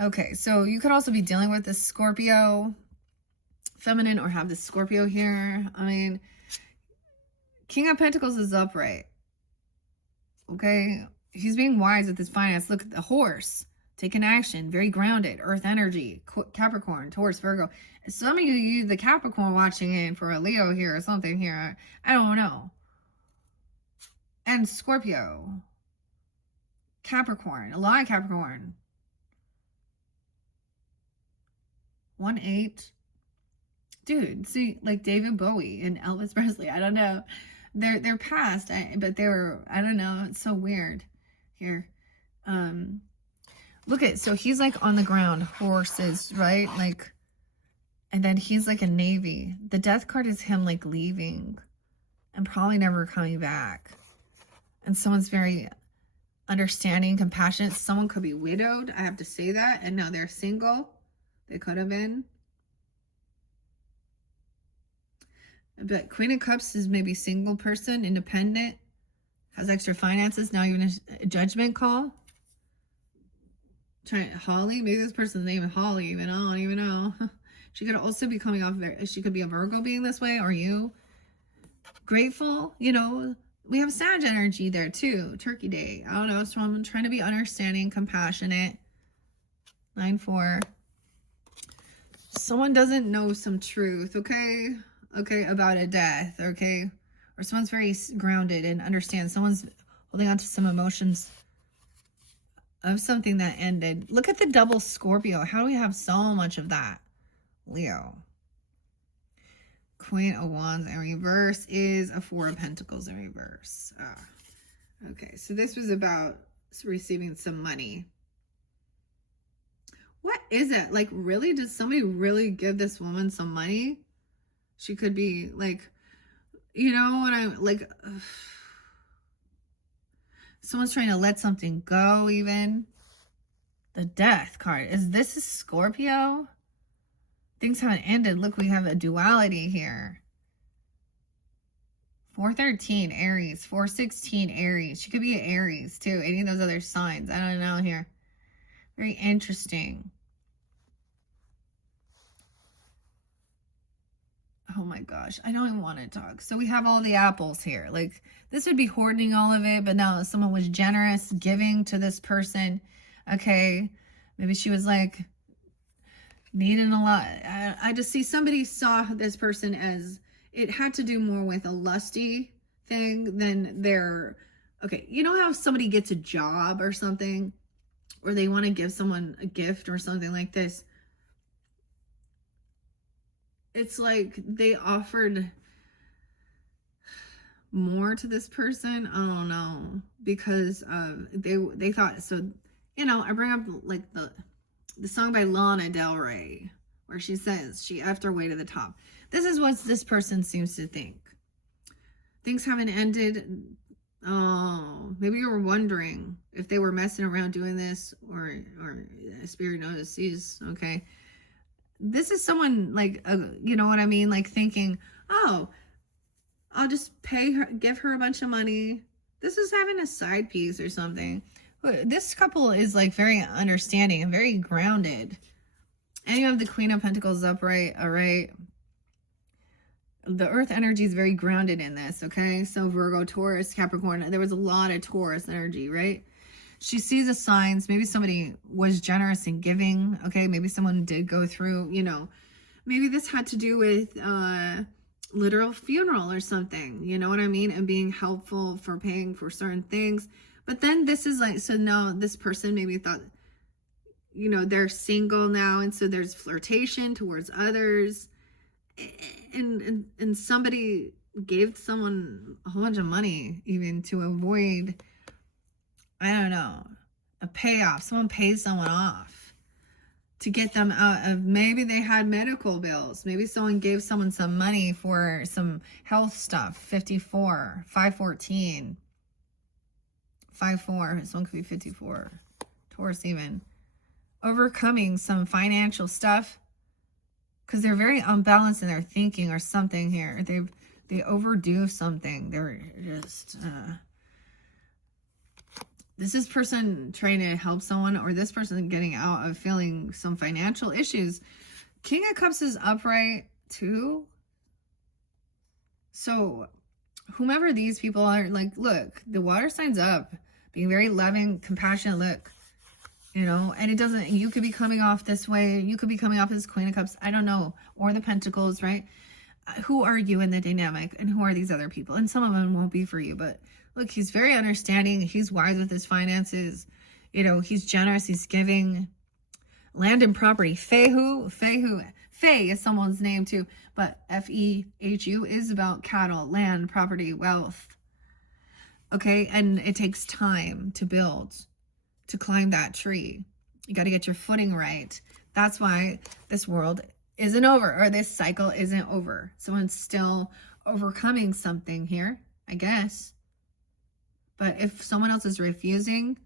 okay, so you could also be dealing with this Scorpio feminine or have this Scorpio here. I mean, King of Pentacles is upright. Okay, he's being wise with his finance. Look at the horse. Taking action, very grounded, earth energy, Capricorn, Taurus, Virgo. Some of you, the Capricorn watching in for a Leo here or something here. I don't know. And Scorpio, Capricorn, a lot of Capricorn. 1-8. Dude, see, like David Bowie and Elvis Presley. I don't know. They're past, but they were, I don't know. It's so weird here. Look at, so he's like on the ground, horses, right? Like, and then he's like a navy. The Death card is him like leaving and probably never coming back. And someone's very understanding, compassionate. Someone could be widowed, I have to say that, and now they're single. They could have been. But Queen of Cups is maybe single person, independent, has extra finances, now even a judgment call. Holly, maybe this person's name is Holly, even, I don't even know. She could also be coming off, she could be a Virgo being this way, or you. Grateful, you know, we have Sag energy there too, Turkey Day. I don't know, so I'm trying to be understanding, compassionate. 9-4. Someone doesn't know some truth, okay? Okay, about a death, okay? Or someone's very grounded and understands. Someone's holding on to some emotions of something that ended. Look at the double Scorpio. How do we have so much of that? Leo. Queen of Wands in reverse is a Four of Pentacles in reverse. Okay, so this was about receiving some money. What is it? Like, really? Did somebody really give this woman some money? She could be like, you know what I'm like, someone's trying to let something go even. The Death card. Is this a Scorpio? Things haven't ended. Look, we have a duality here. 413 Aries. 416 Aries. She could be an Aries too. Any of those other signs. I don't know here. Very interesting. Oh my gosh, I don't even want to talk. So we have all the apples here. Like, this would be hoarding all of it, but now someone was generous, giving to this person. Okay, maybe she was like needing a lot. I just see somebody saw this person as, it had to do more with a lusty thing than their, okay, you know how somebody gets a job or something, or they want to give someone a gift or something like this. It's like they offered more to this person. I don't know, because they thought, so, you know, I bring up like the song by Lana Del Rey where she says she effed her way to the top. This is what this person seems to think. Things haven't ended. Oh, maybe you were wondering if they were messing around doing this, or spirit notices. Okay, this is someone like, you know what I mean, like thinking, oh, I'll just pay her, give her a bunch of money. This is having a side piece or something. This couple is like very understanding and very grounded. And you have the Queen of Pentacles upright. All right, the earth energy is very grounded in this. Okay, so Virgo, Taurus, Capricorn, there was a lot of Taurus energy, right? She sees the signs. Maybe somebody was generous in giving. Okay, maybe someone did go through, you know, maybe this had to do with literal funeral or something, you know what I mean, and being helpful for paying for certain things. But then this is like, so now this person maybe thought, you know, they're single now, and so there's flirtation towards others, and somebody gave someone a whole bunch of money even to avoid, I don't know, a payoff. Someone pays someone off. to get them out of, maybe they had medical bills. Maybe someone gave someone some money for some health stuff. 54, 514, 54. Someone could be 54. Taurus even. Overcoming some financial stuff. Because they're very unbalanced in their thinking or something here. They overdo something. They're just... this is person trying to help someone, or this person getting out of feeling some financial issues. King of Cups is upright too. So whomever these people are, like, look, the water sign's up. Being very loving, compassionate, look. You know, and it doesn't, you could be coming off this way. You could be coming off as Queen of Cups. I don't know. Or the Pentacles, right? Who are you in the dynamic? And who are these other people? And some of them won't be for you. But look, he's very understanding. He's wise with his finances. You know, he's generous. He's giving. Land and property. Fehu. Fei is someone's name too. But F-E-H-U is about cattle, land, property, wealth. Okay? And it takes time to build, to climb that tree. You got to get your footing right. That's why this world isn't over, or this cycle isn't over. Someone's still overcoming something here, I guess. But if someone else is refusing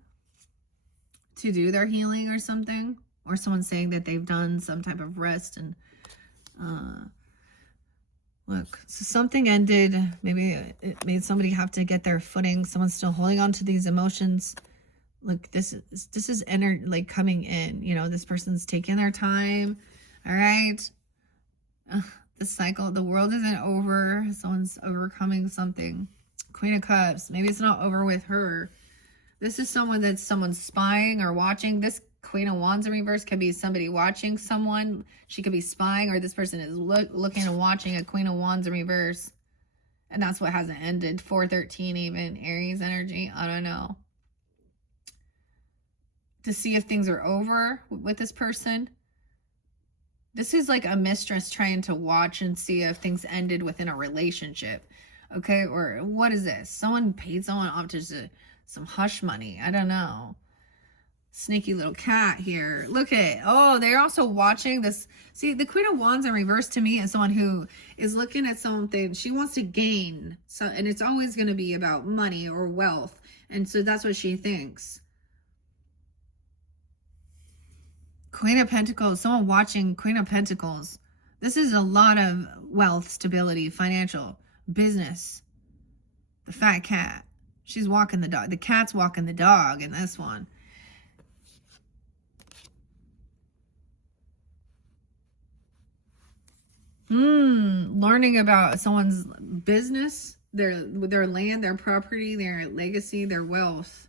to do their healing or something, or someone's saying that they've done some type of rest and look, so something ended. Maybe it made somebody have to get their footing. Someone's still holding on to these emotions. Look, this is like coming in. You know, this person's taking their time. All right. The cycle, the world isn't over. Someone's overcoming something. Queen of Cups. Maybe it's not over with her. This is someone's spying or watching. This Queen of Wands in reverse could be somebody watching someone. She could be spying, or this person is looking and watching a Queen of Wands in reverse. And that's what hasn't ended. 413 even. Aries energy. I don't know. To see if things are over with this person. This is like a mistress trying to watch and see if things ended within a relationship. Okay, or what is this? Someone paid someone off to some hush money. I don't know. Sneaky little cat here. Look at, oh, they're also watching this. See, the Queen of Wands in reverse to me is someone who is looking at something. She wants to gain. So, and it's always going to be about money or wealth. And so that's what she thinks. Queen of Pentacles, someone watching Queen of Pentacles. This is a lot of wealth, stability, financial, business. The fat cat. She's walking the dog. The cat's walking the dog in this one. Learning about someone's business, their land, their property, their legacy, their wealth.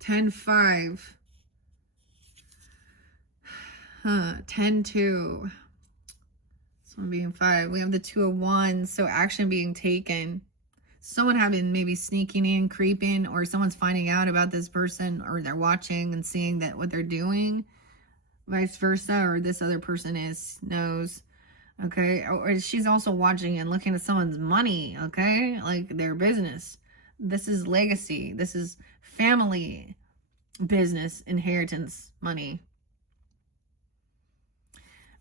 10-5. 10-2. This one being 5. We have the 2 of Wands, so action being taken. Someone having maybe sneaking in, creeping, or someone's finding out about this person, or they're watching and seeing that what they're doing. Vice versa, or this other person knows. Okay, or she's also watching and looking at someone's money, okay? Like their business. This is legacy. This is family business, inheritance, money.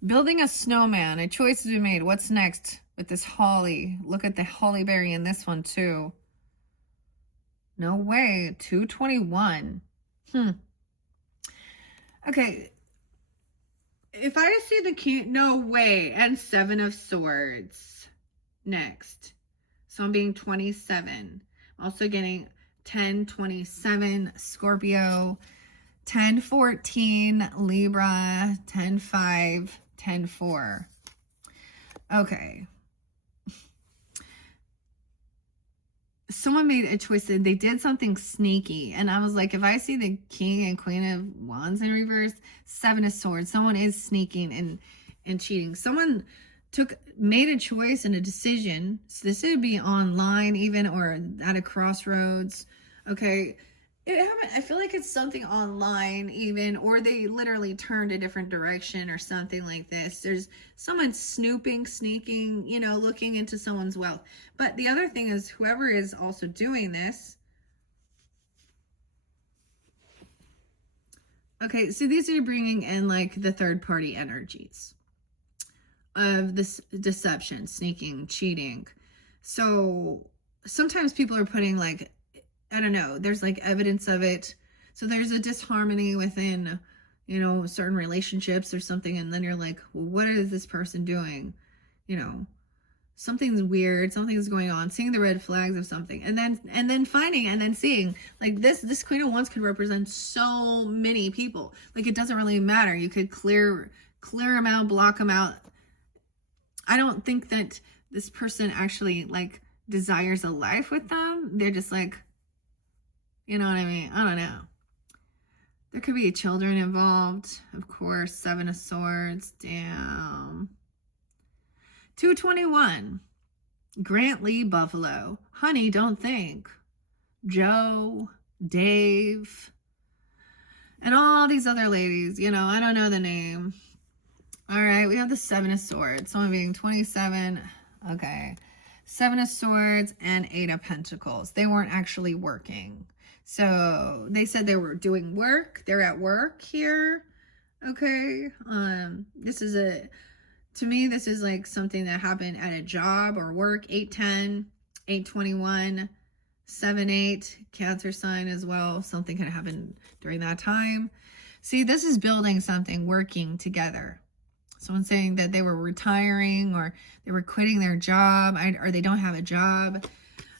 Building a snowman. A choice has been made. What's next with this holly? Look at the holly berry in this one too. No way. 221. Okay. If I see the king, no way. And 7 of Swords next. So I'm being 27. Also getting 10, 27, Scorpio, 10, 14, Libra, 10, 5, 10, 4. Okay. Someone made a choice and they did something sneaky. And I was like, if I see the King and Queen of Wands in reverse, 7 of Swords, someone is sneaking and cheating. Someone made a choice and a decision. So this would be online even, or at a crossroads. Okay. I feel like it's something online even, or they literally turned a different direction or something like this. There's someone snooping, sneaking, you know, looking into someone's wealth. But the other thing is whoever is also doing this, Okay, so these are bringing in like the third party energies of this deception, sneaking, cheating. So sometimes people are putting like, I don't know, there's like evidence of it. So there's a disharmony within, certain relationships or something. And then you're like, well, what is this person doing? Something's weird, something's going on, seeing the red flags of something, and then finding and then seeing like this Queen of Wands could represent so many people. Like, it doesn't really matter. You could clear them out, block them out. I don't think that this person actually like desires a life with them. They're just like, you know what I mean? I don't know. There could be children involved, of course. 7 of Swords, damn. 221, Grant Lee, Buffalo, Honey, Don't Think, Joe, Dave, and all these other ladies. I don't know the name. All right, we have the 7 of Swords, someone being 27. Okay, 7 of Swords and 8 of Pentacles. They weren't actually working. So they said they were doing work. They're at work here. Okay, to me, this is like something that happened at a job or work. 810, 821, 7-8, Cancer sign as well. Something could happen during that time. See, this is building something, working together. Someone saying that they were retiring or they were quitting their job or they don't have a job.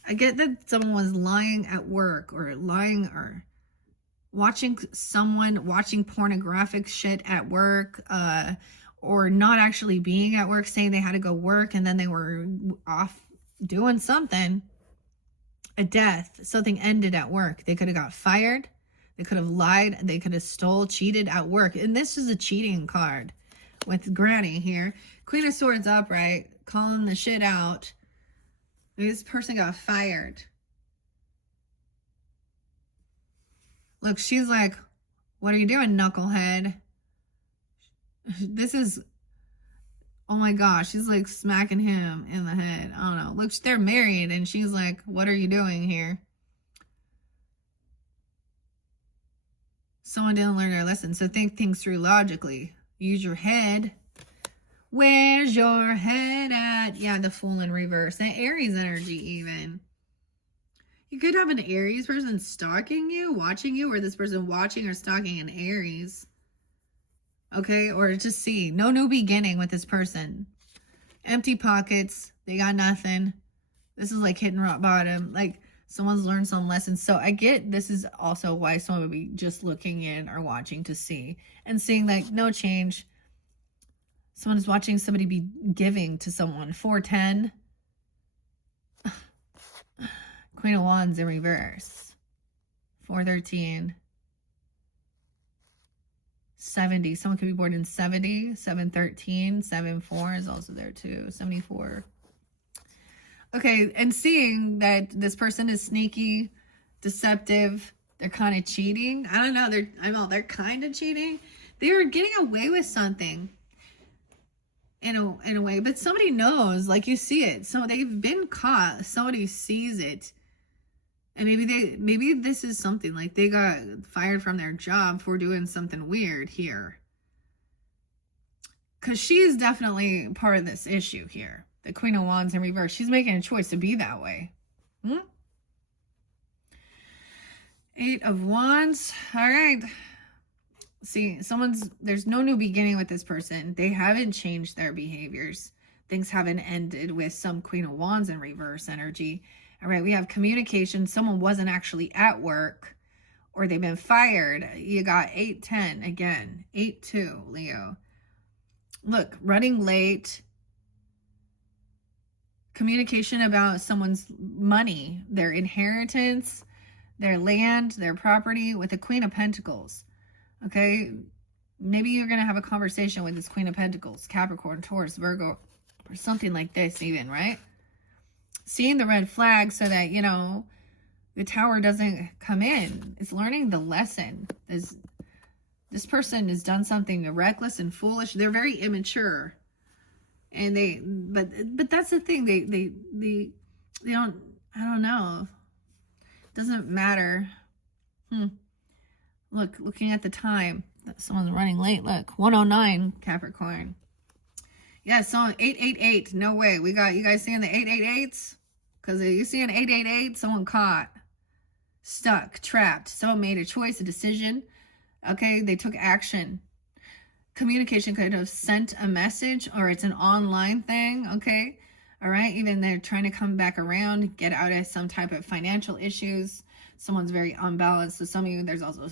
I get that someone was lying at work or lying or watching pornographic shit at work, or not actually being at work, saying they had to go work and then they were off doing something. A death, something ended at work. They could have got fired. They could have lied. They could have cheated at work. And this is a cheating card with Granny here. Queen of Swords upright, calling the shit out. This person got fired. Look, she's like, what are you doing, knucklehead? This is, oh my gosh, she's like smacking him in the head. I don't know. Look, they're married and she's like, what are you doing here? Someone didn't learn their lesson. So think things through logically. Use your head. Where's your head at? Yeah, the Fool in reverse. The Aries energy even. You could have an Aries person stalking you, watching you, or this person watching or stalking an Aries. Okay, or just see. No new beginning with this person. Empty pockets. They got nothing. This is like hitting rock bottom. Like, someone's learned some lessons. So I get this is also why someone would be just looking in or watching to see. And seeing like no change. Someone is watching somebody be giving to someone. 410. Queen of Wands in reverse. 413. 70. Someone could be born in 70. 713. 74 is also there too. 74. Okay, and seeing that this person is sneaky, deceptive, they're kind of cheating. I don't know. They're kind of cheating. They're getting away with something in a way, but somebody knows, like you see it. So they've been caught. Somebody sees it. And maybe this is something like they got fired from their job for doing something weird here. Because she's definitely part of this issue here. The Queen of Wands in reverse. She's making a choice to be that way. 8 of Wands. All right. See, there's no new beginning with this person. They haven't changed their behaviors. Things haven't ended with some Queen of Wands in reverse energy. All right, we have communication. Someone wasn't actually at work or they've been fired. You got 8-10 again. 8-2, Leo. Look, running late. Communication about someone's money, their inheritance, their land, their property with the Queen of Pentacles. Okay, maybe you're going to have a conversation with this Queen of Pentacles, Capricorn, Taurus, Virgo, or something like this even, right? Seeing the red flag so that, the Tower doesn't come in. It's learning the lesson. This person has done something reckless and foolish. They're very immature. And but that's the thing. They don't, I don't know. It doesn't matter. Look, looking at the time, Someone's running late. Look, 109 Capricorn. Yeah, so 888. No way. We got, you guys seeing the 888s? Because you see an 888, someone caught, stuck, trapped. Someone made a choice, a decision. Okay, they took action. Communication could have sent a message, or it's an online thing. Okay, all right. Even they're trying to come back around, get out of some type of financial issues. Someone's very unbalanced. So some of you, there's also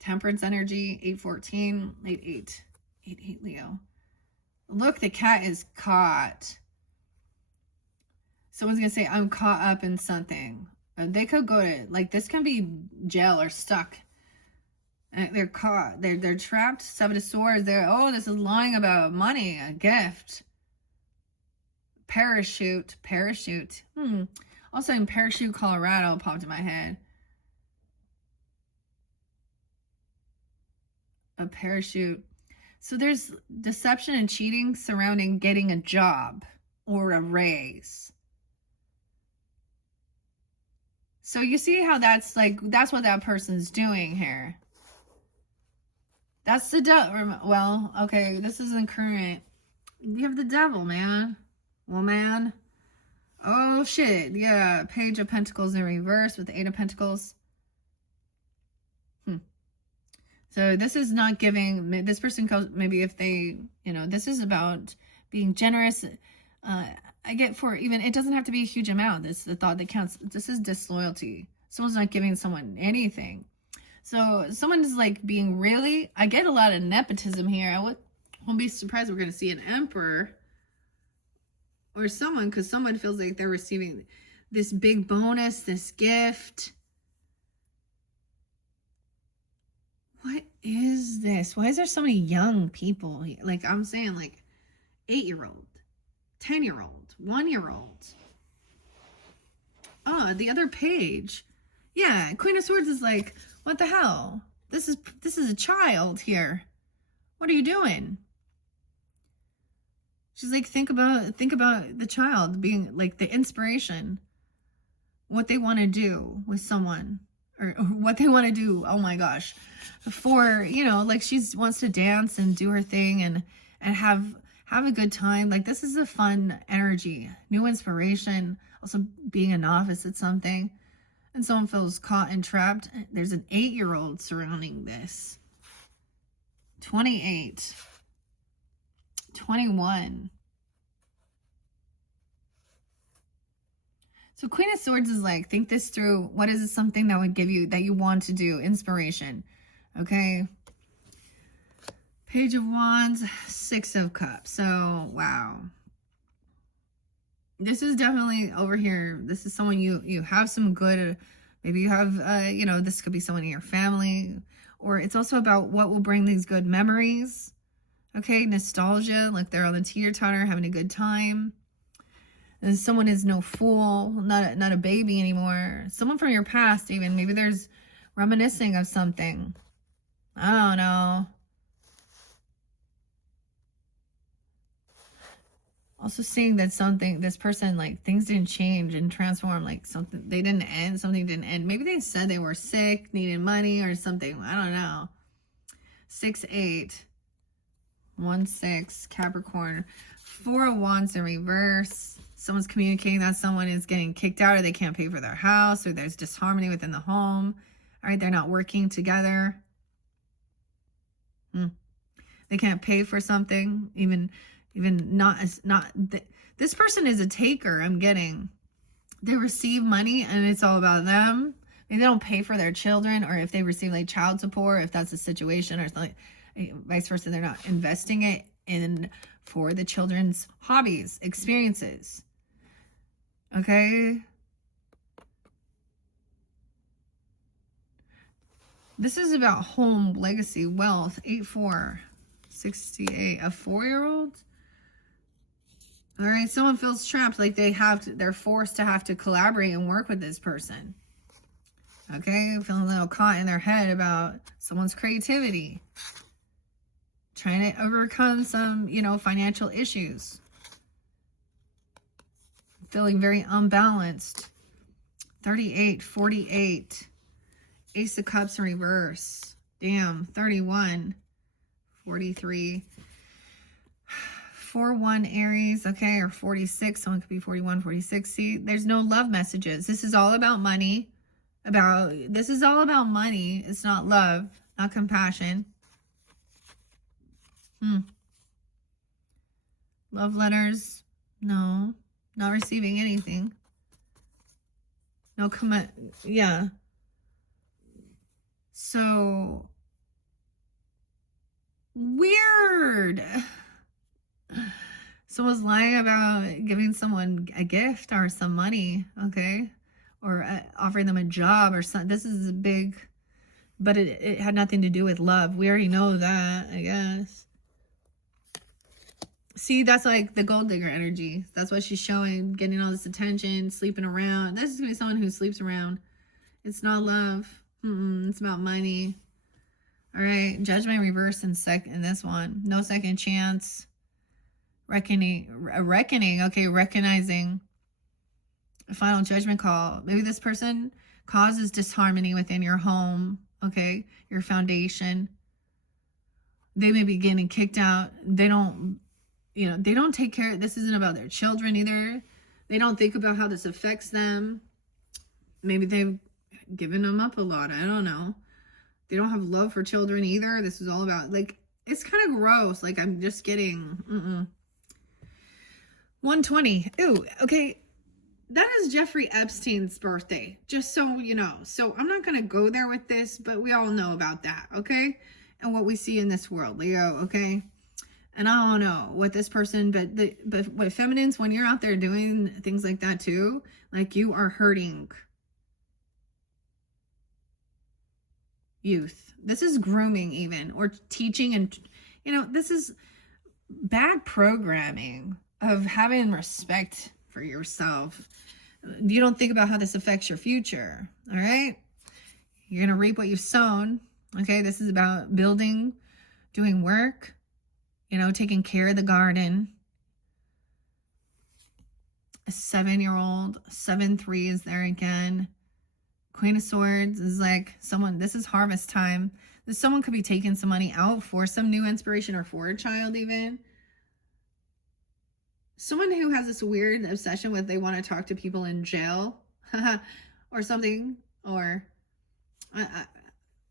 temperance energy. 814, 88, 88 Leo. Look, the cat is caught. Someone's going to say, I'm caught up in something. They could go to, like, this can be jail or stuck. And they're caught. They're trapped. Seven of Swords. Oh, this is lying about money, a gift. Parachute. Also in Parachute, Colorado popped in my head. A parachute. So there's deception and cheating surrounding getting a job or a raise. So you see how that's like, that's what that person's doing here. That's the devil. Well, okay, this isn't current. You have the devil, man. Well, man. Oh, shit. Yeah, Page of Pentacles in reverse with the Eight of Pentacles. So this is not giving, this person goes, maybe if they, you know, this is about being generous. I get for even, it doesn't have to be a huge amount. This is the thought that counts. This is disloyalty. Someone's not giving someone anything. So someone is like being really, I get a lot of nepotism here. I won't be surprised we're going to see an emperor or someone, because someone feels like they're receiving this big bonus, this gift. What is this? Why is there so many young people here? Like I'm saying, like 8-year-old, 10-year-old, 1-year-old. Oh, the other page. Yeah, Queen of Swords is like, what the hell? This is a child here. What are you doing? She's like, think about the child being like the inspiration. What they want to do with someone. Or what they want to do, oh my gosh, for, you know, like she wants to dance and do her thing and have a good time. Like this is a fun energy, new inspiration, also being a novice at something. And someone feels caught and trapped. There's an 8-year-old surrounding this. 28, 21. So Queen of Swords is like, think this through. What is something that would give you, that you want to do? Inspiration. Okay. Page of Wands, 6 of Cups. So, wow. This is definitely over here. This is someone you have some good, maybe you have, you know, this could be someone in your family. Or it's also about what will bring these good memories. Okay, nostalgia, like they're on the teeter-totter, having a good time. And someone is no fool, not a baby anymore. Someone from your past even. Maybe there's reminiscing of something. I don't know. Also seeing that something, this person, like things didn't change and transform, like something, they didn't end, something didn't end. Maybe they said they were sick, needed money or something. I don't know. 6-8. 1-6, Capricorn. 4 of Wands in reverse. Someone's communicating that someone is getting kicked out or they can't pay for their house or there's disharmony within the home. All right, they're not working together. They can't pay for something, even this person is a taker. I'm getting, they receive money and it's all about them. Maybe they don't pay for their children, or if they receive like child support, if that's a situation, or something, vice versa, they're not investing it in for the children's hobbies, experiences. Okay. This is about home, legacy, wealth. 8-4, 68. A 4-year-old. All right. Someone feels trapped, like they're forced to have to collaborate and work with this person. Okay. Feeling a little caught in their head about someone's creativity. Trying to overcome some, you know, financial issues. Feeling very unbalanced. 38, 48. Ace of Cups in reverse. Damn, 31. 43. 4-1 Aries, okay, or 46. Someone could be 41, 46. See, there's no love messages. This is all about money. This is all about money. It's not love, not compassion. Love letters, no. Not receiving anything. No comment. Yeah. So weird. Someone's lying about giving someone a gift or some money, okay? Or offering them a job or something. This is a big, but it had nothing to do with love. We already know that, I guess. See, that's like the gold digger energy. That's what she's showing, getting all this attention, sleeping around. This is going to be someone who sleeps around. It's not love. It's about money. All right, judgment reversed in this one. No second chance. Reckoning. Okay, recognizing a final judgment call. Maybe this person causes disharmony within your home, okay, your foundation. They may be getting kicked out. They don't take care. This isn't about their children either. They don't think about how this affects them. Maybe they've given them up a lot. I don't know. They don't have love for children either. This is all about, like, it's kind of gross. Like, I'm just getting, 120. Ooh, okay. That is Jeffrey Epstein's birthday, just so you know. So I'm not going to go there with this, but we all know about that, okay? And what we see in this world, Leo, okay? And I don't know what this person, but what feminines, when you're out there doing things like that too, like, you are hurting youth. This is grooming even, or teaching, and this is bad programming of having respect for yourself. You don't think about how this affects your future. All right. You're going to reap what you've sown. Okay. This is about building, doing work, taking care of the garden. A 7-year-old, 7-3 is there again. Queen of Swords is like someone, this is harvest time. Someone could be taking some money out for some new inspiration, or for a child even. Someone who has this weird obsession with, they want to talk to people in jail or something, or I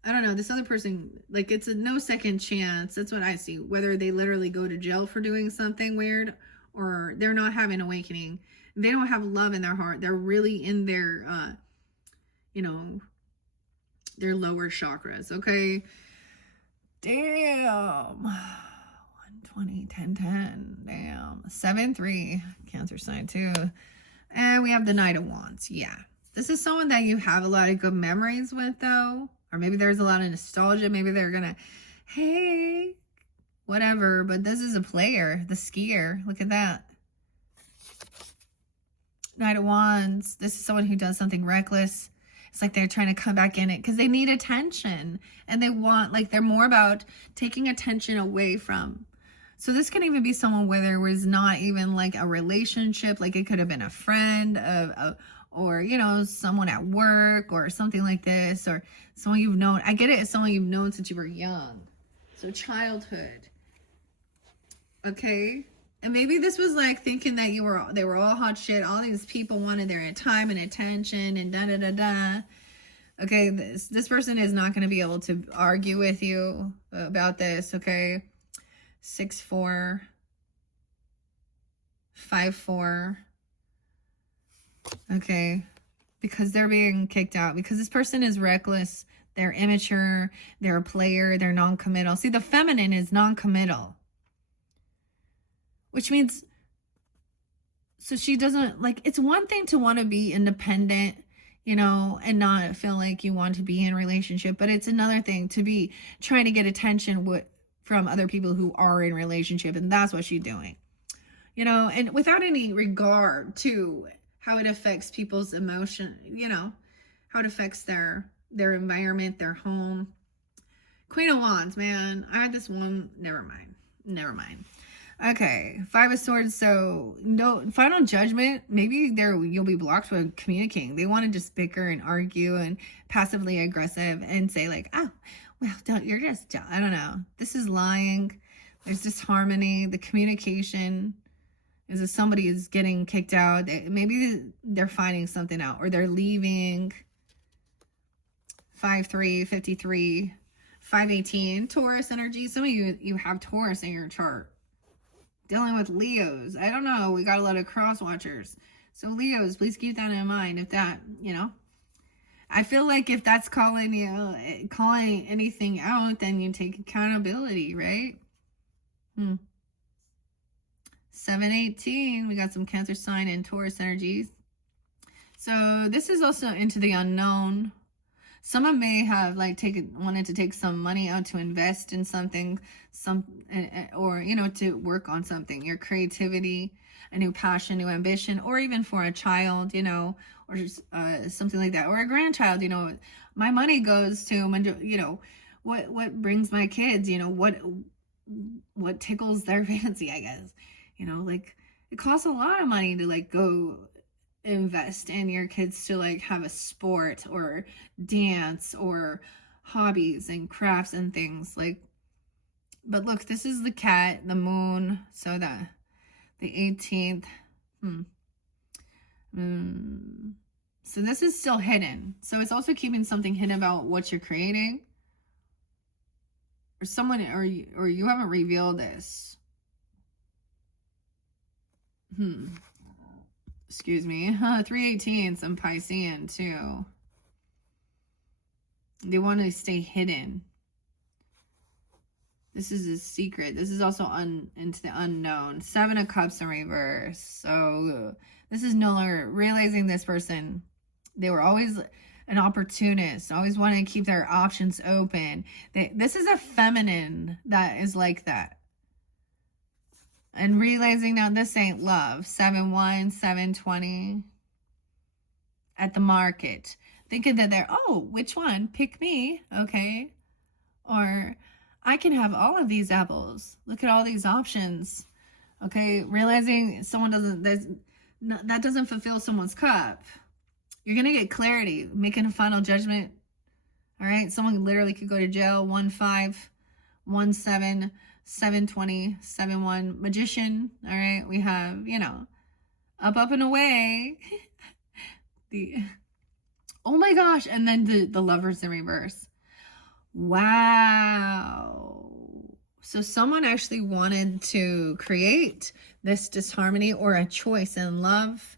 don't know. This other person, like, it's a no second chance. That's what I see. Whether they literally go to jail for doing something weird, or they're not having awakening. They don't have love in their heart. They're really in their, their lower chakras. Okay. Damn. 120, 10, 10. Damn. 7-3. Cancer sign too. And we have the Knight of Wands. Yeah. This is someone that you have a lot of good memories with, though. Or maybe there's a lot of nostalgia. Maybe they're gonna, hey, whatever. But this is a player, the skier. Look at that. Knight of Wands. This is someone who does something reckless. It's like they're trying to come back in it because they need attention. And they want, like, they're more about taking attention away from. So this can even be someone where there was not even like a relationship. Like, it could have been a friend or, someone at work or something like this, or someone you've known. I get it. It's someone you've known since you were young. So childhood. Okay. And maybe this was like thinking that they were all hot shit. All these people wanted their time and attention and da-da-da-da. Okay. This person is not going to be able to argue with you about this. Okay. 6-4. 5-4. Okay, because they're being kicked out, because this person is reckless, they're immature, they're a player, they're non-committal. See, the feminine is non-committal, which means, so she doesn't, like, it's one thing to want to be independent, and not feel like you want to be in a relationship, but it's another thing to be trying to get attention from other people who are in a relationship, and that's what she's doing, and without any regard to how it affects people's emotion, how it affects their environment, their home. Queen of Wands, man. I had this one. Never mind. Okay. 5 of Swords. So no final judgment. Maybe you'll be blocked from communicating. They want to just bicker and argue and passively aggressive and say like, oh, well, you're just, I don't know. This is lying. There's disharmony. The communication is if somebody is getting kicked out. Maybe they're finding something out or they're leaving. 5-3, 53, 5-18. Taurus energy. Some of you have Taurus in your chart. Dealing with Leos. I don't know. We got a lot of cross watchers. So Leos, please keep that in mind. If that, I feel like if that's calling anything out, then you take accountability, right? 7-18, we got some Cancer sign and Taurus energies. So this is also into the unknown. Someone may have wanted to take some money out to invest in something, or to work on something, your creativity, a new passion, new ambition, or even for a child, or just, something like that, or a grandchild. My money goes to, what brings my kids, what tickles their fancy, I guess. It costs a lot of money to go invest in your kids to have a sport or dance or hobbies and crafts and things but look, this is the cat, the moon, so the 18th. So this is still hidden, so it's also keeping something hidden about what you're creating, or someone, or you haven't revealed this. Excuse me. 318, some Piscean too. They want to stay hidden. This is a secret. This is also into the unknown. 7 of Cups in reverse. So this is no longer realizing this person. They were always an opportunist, always wanting to keep their options open. This is a feminine that is like that. And realizing now this ain't love. 7-1, 7-20. At the market. Thinking that they're, which one? Pick me. Okay. Or I can have all of these apples. Look at all these options. Okay. Realizing someone that doesn't fulfill someone's cup. You're going to get clarity. Making a final judgment. All right. Someone literally could go to jail. 1-5, 1-7. 7-20, 7-1, Magician. All right, we have, up and away. Oh my gosh, and then the Lovers in reverse. Wow. So someone actually wanted to create this disharmony or a choice in love,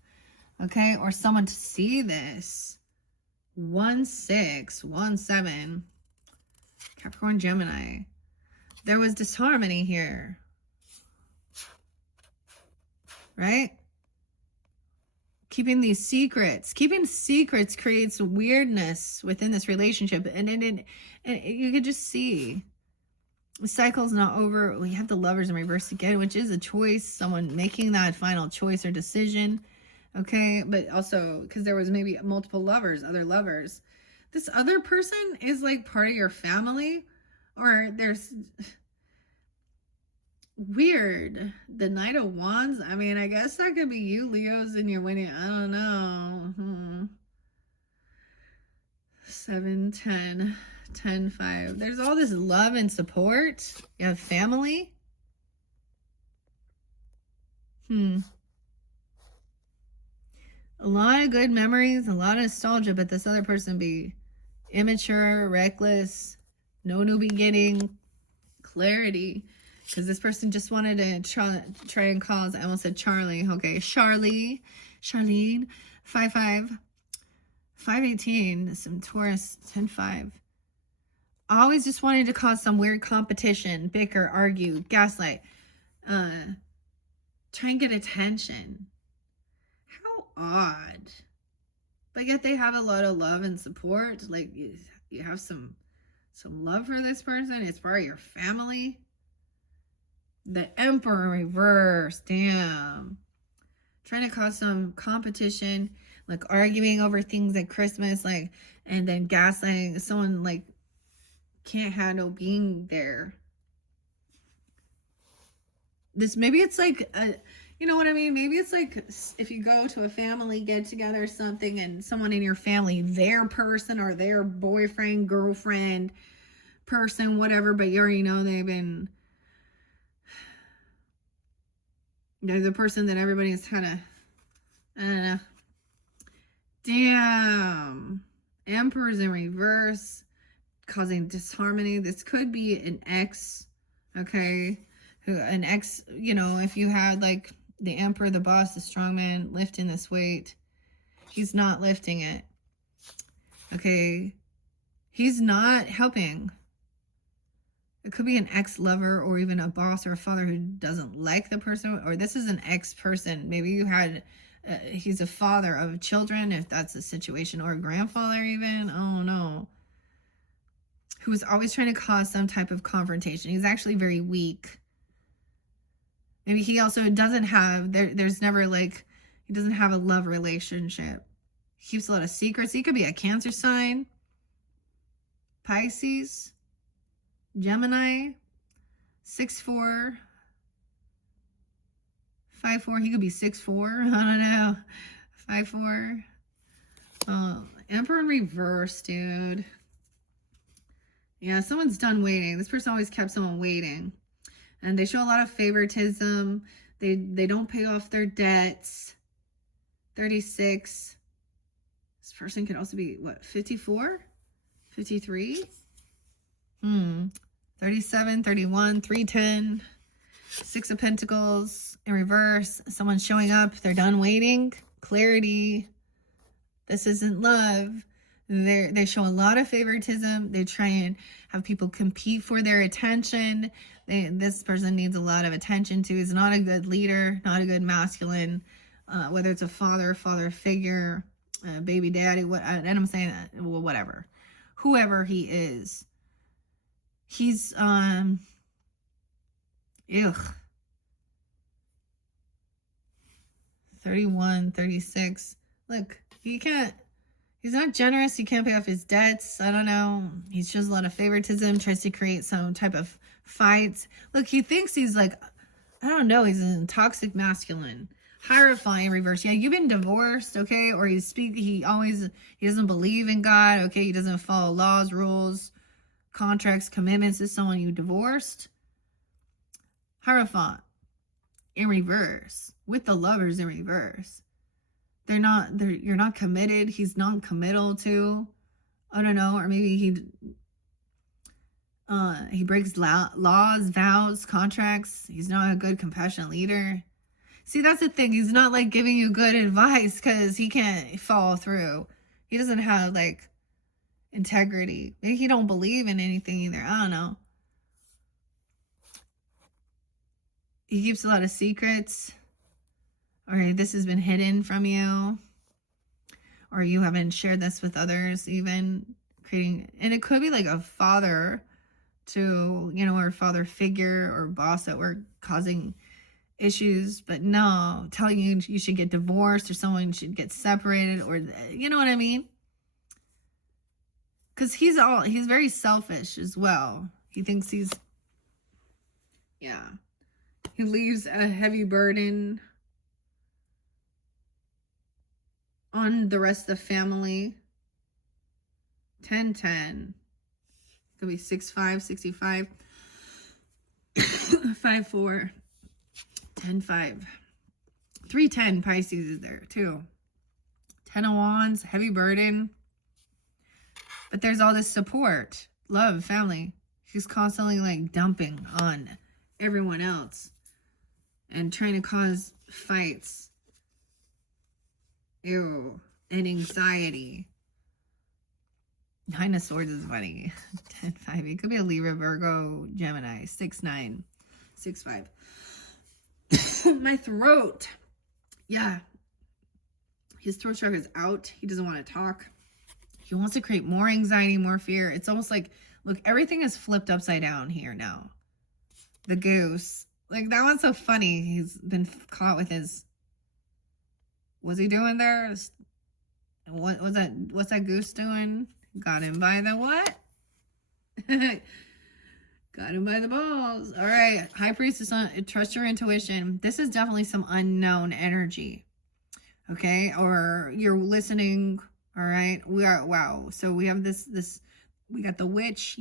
okay, or someone to see this. 1-6, 1-7, Capricorn, Gemini. There was disharmony here, right? Keeping these secrets. Keeping secrets creates weirdness within this relationship. And you could just see the cycle's not over. We have the Lovers in reverse again, which is a choice. Someone making that final choice or decision. Okay. But also because there was maybe multiple lovers, other lovers. This other person is part of your family. Or there's weird. The Knight of Wands. I mean, I guess that could be you, Leos, and you're winning. I don't know. 7-10, 10-5. There's all this love and support. You have family. A lot of good memories, a lot of nostalgia, but this other person be immature, reckless, no new beginning, clarity, because this person just wanted to try and cause, I almost said Charlie, okay, Charlene, 5-5, 5-18, some Taurus, 10-5, always just wanted to cause some weird competition, bicker, argue, gaslight, try and get attention. How odd. But yet they have a lot of love and support, you have some love for this person. It's part of your family. The Emperor reverse. Damn. Trying to cause some competition, arguing over things at Christmas, and then gaslighting someone, can't handle being there. Maybe it's you know what I mean? Maybe it's if you go to a family get together or something and someone in your family, their person or their boyfriend, girlfriend, person, whatever, but you already know they're the person that everybody's kind of, I don't know. Damn. Emperor's in reverse, causing disharmony. This could be an ex, okay? An ex, if you had like the Emperor, the boss, the strongman lifting this weight, he's not lifting it, okay? He's not helping. It could be an ex-lover or even a boss or a father who doesn't like the person, or this is an ex-person. Maybe you had, he's a father of children, if that's the situation, or a grandfather even, oh no, who was always trying to cause some type of confrontation. He's actually very weak. Maybe he also doesn't have, there's never like, he doesn't have a love relationship. He keeps a lot of secrets. He could be a Cancer sign, Pisces, Gemini, 6'4", 5'4". He could be 6'4". I don't know. 5'4". Emperor in reverse, dude. Yeah, someone's done waiting. This person always kept someone waiting. And they show a lot of favoritism. They don't pay off their debts. 36. This person could also be, what, 54? 53? 37, 31, 310. 6 of Pentacles in reverse. Someone's showing up. They're done waiting. Clarity. This isn't love. They show a lot of favoritism. They try and have people compete for their attention. This person needs a lot of attention too. He's not a good leader, not a good masculine, whether it's a father figure, baby daddy, and I'm saying that, well, whatever. Whoever he is. He's, ugh. 31, 36. Look, he's not generous. He can't pay off his debts. I don't know. He shows a lot of favoritism, tries to create some type of fights. Look, he thinks he's like, I don't know, he's a toxic masculine. Hierophant in reverse. Yeah, you've been divorced, okay? Or he doesn't believe in God, okay? He doesn't follow laws, rules, contracts, commitments to someone you divorced. Hierophant in reverse. With the Lovers in reverse. You're not committed. He's non-committal too. I don't know. Or maybe he breaks laws, vows, contracts. He's not a good, compassionate leader. See, that's the thing. He's not like giving you good advice because he can't follow through. He doesn't have like integrity. Maybe he don't believe in anything either. I don't know. He keeps a lot of secrets. Or this has been hidden from you. Or you haven't shared this with others even. And it could be like a father to, or father figure or boss at work causing issues. But no, telling you should get divorced or someone should get separated, or, you know what I mean? Because he's very selfish as well. He thinks he leaves a heavy burden on the rest of the family. 10-10. Could be 6'5", 65. 5'4". 10-5. 310 Pisces is there too. 10 of Wands, heavy burden. But there's all this support, love, family. He's constantly like dumping on everyone else and trying to cause fights. Ew. And anxiety. 9 of Swords is funny. 10-5. It could be a Libra, Virgo, Gemini. 6-9. 6-5. My throat. Yeah. His throat chakra is out. He doesn't want to talk. He wants to create more anxiety, more fear. It's almost like, look, everything is flipped upside down here now. The goose. Like, that one's so funny. He's been caught with his... What's he doing there? What was that? What's that goose doing? Got him by the what? Got him by the balls. All right. High Priestess, trust your intuition. This is definitely some unknown energy. Okay. Or you're listening. All right. Wow. So we have this, we got the witch,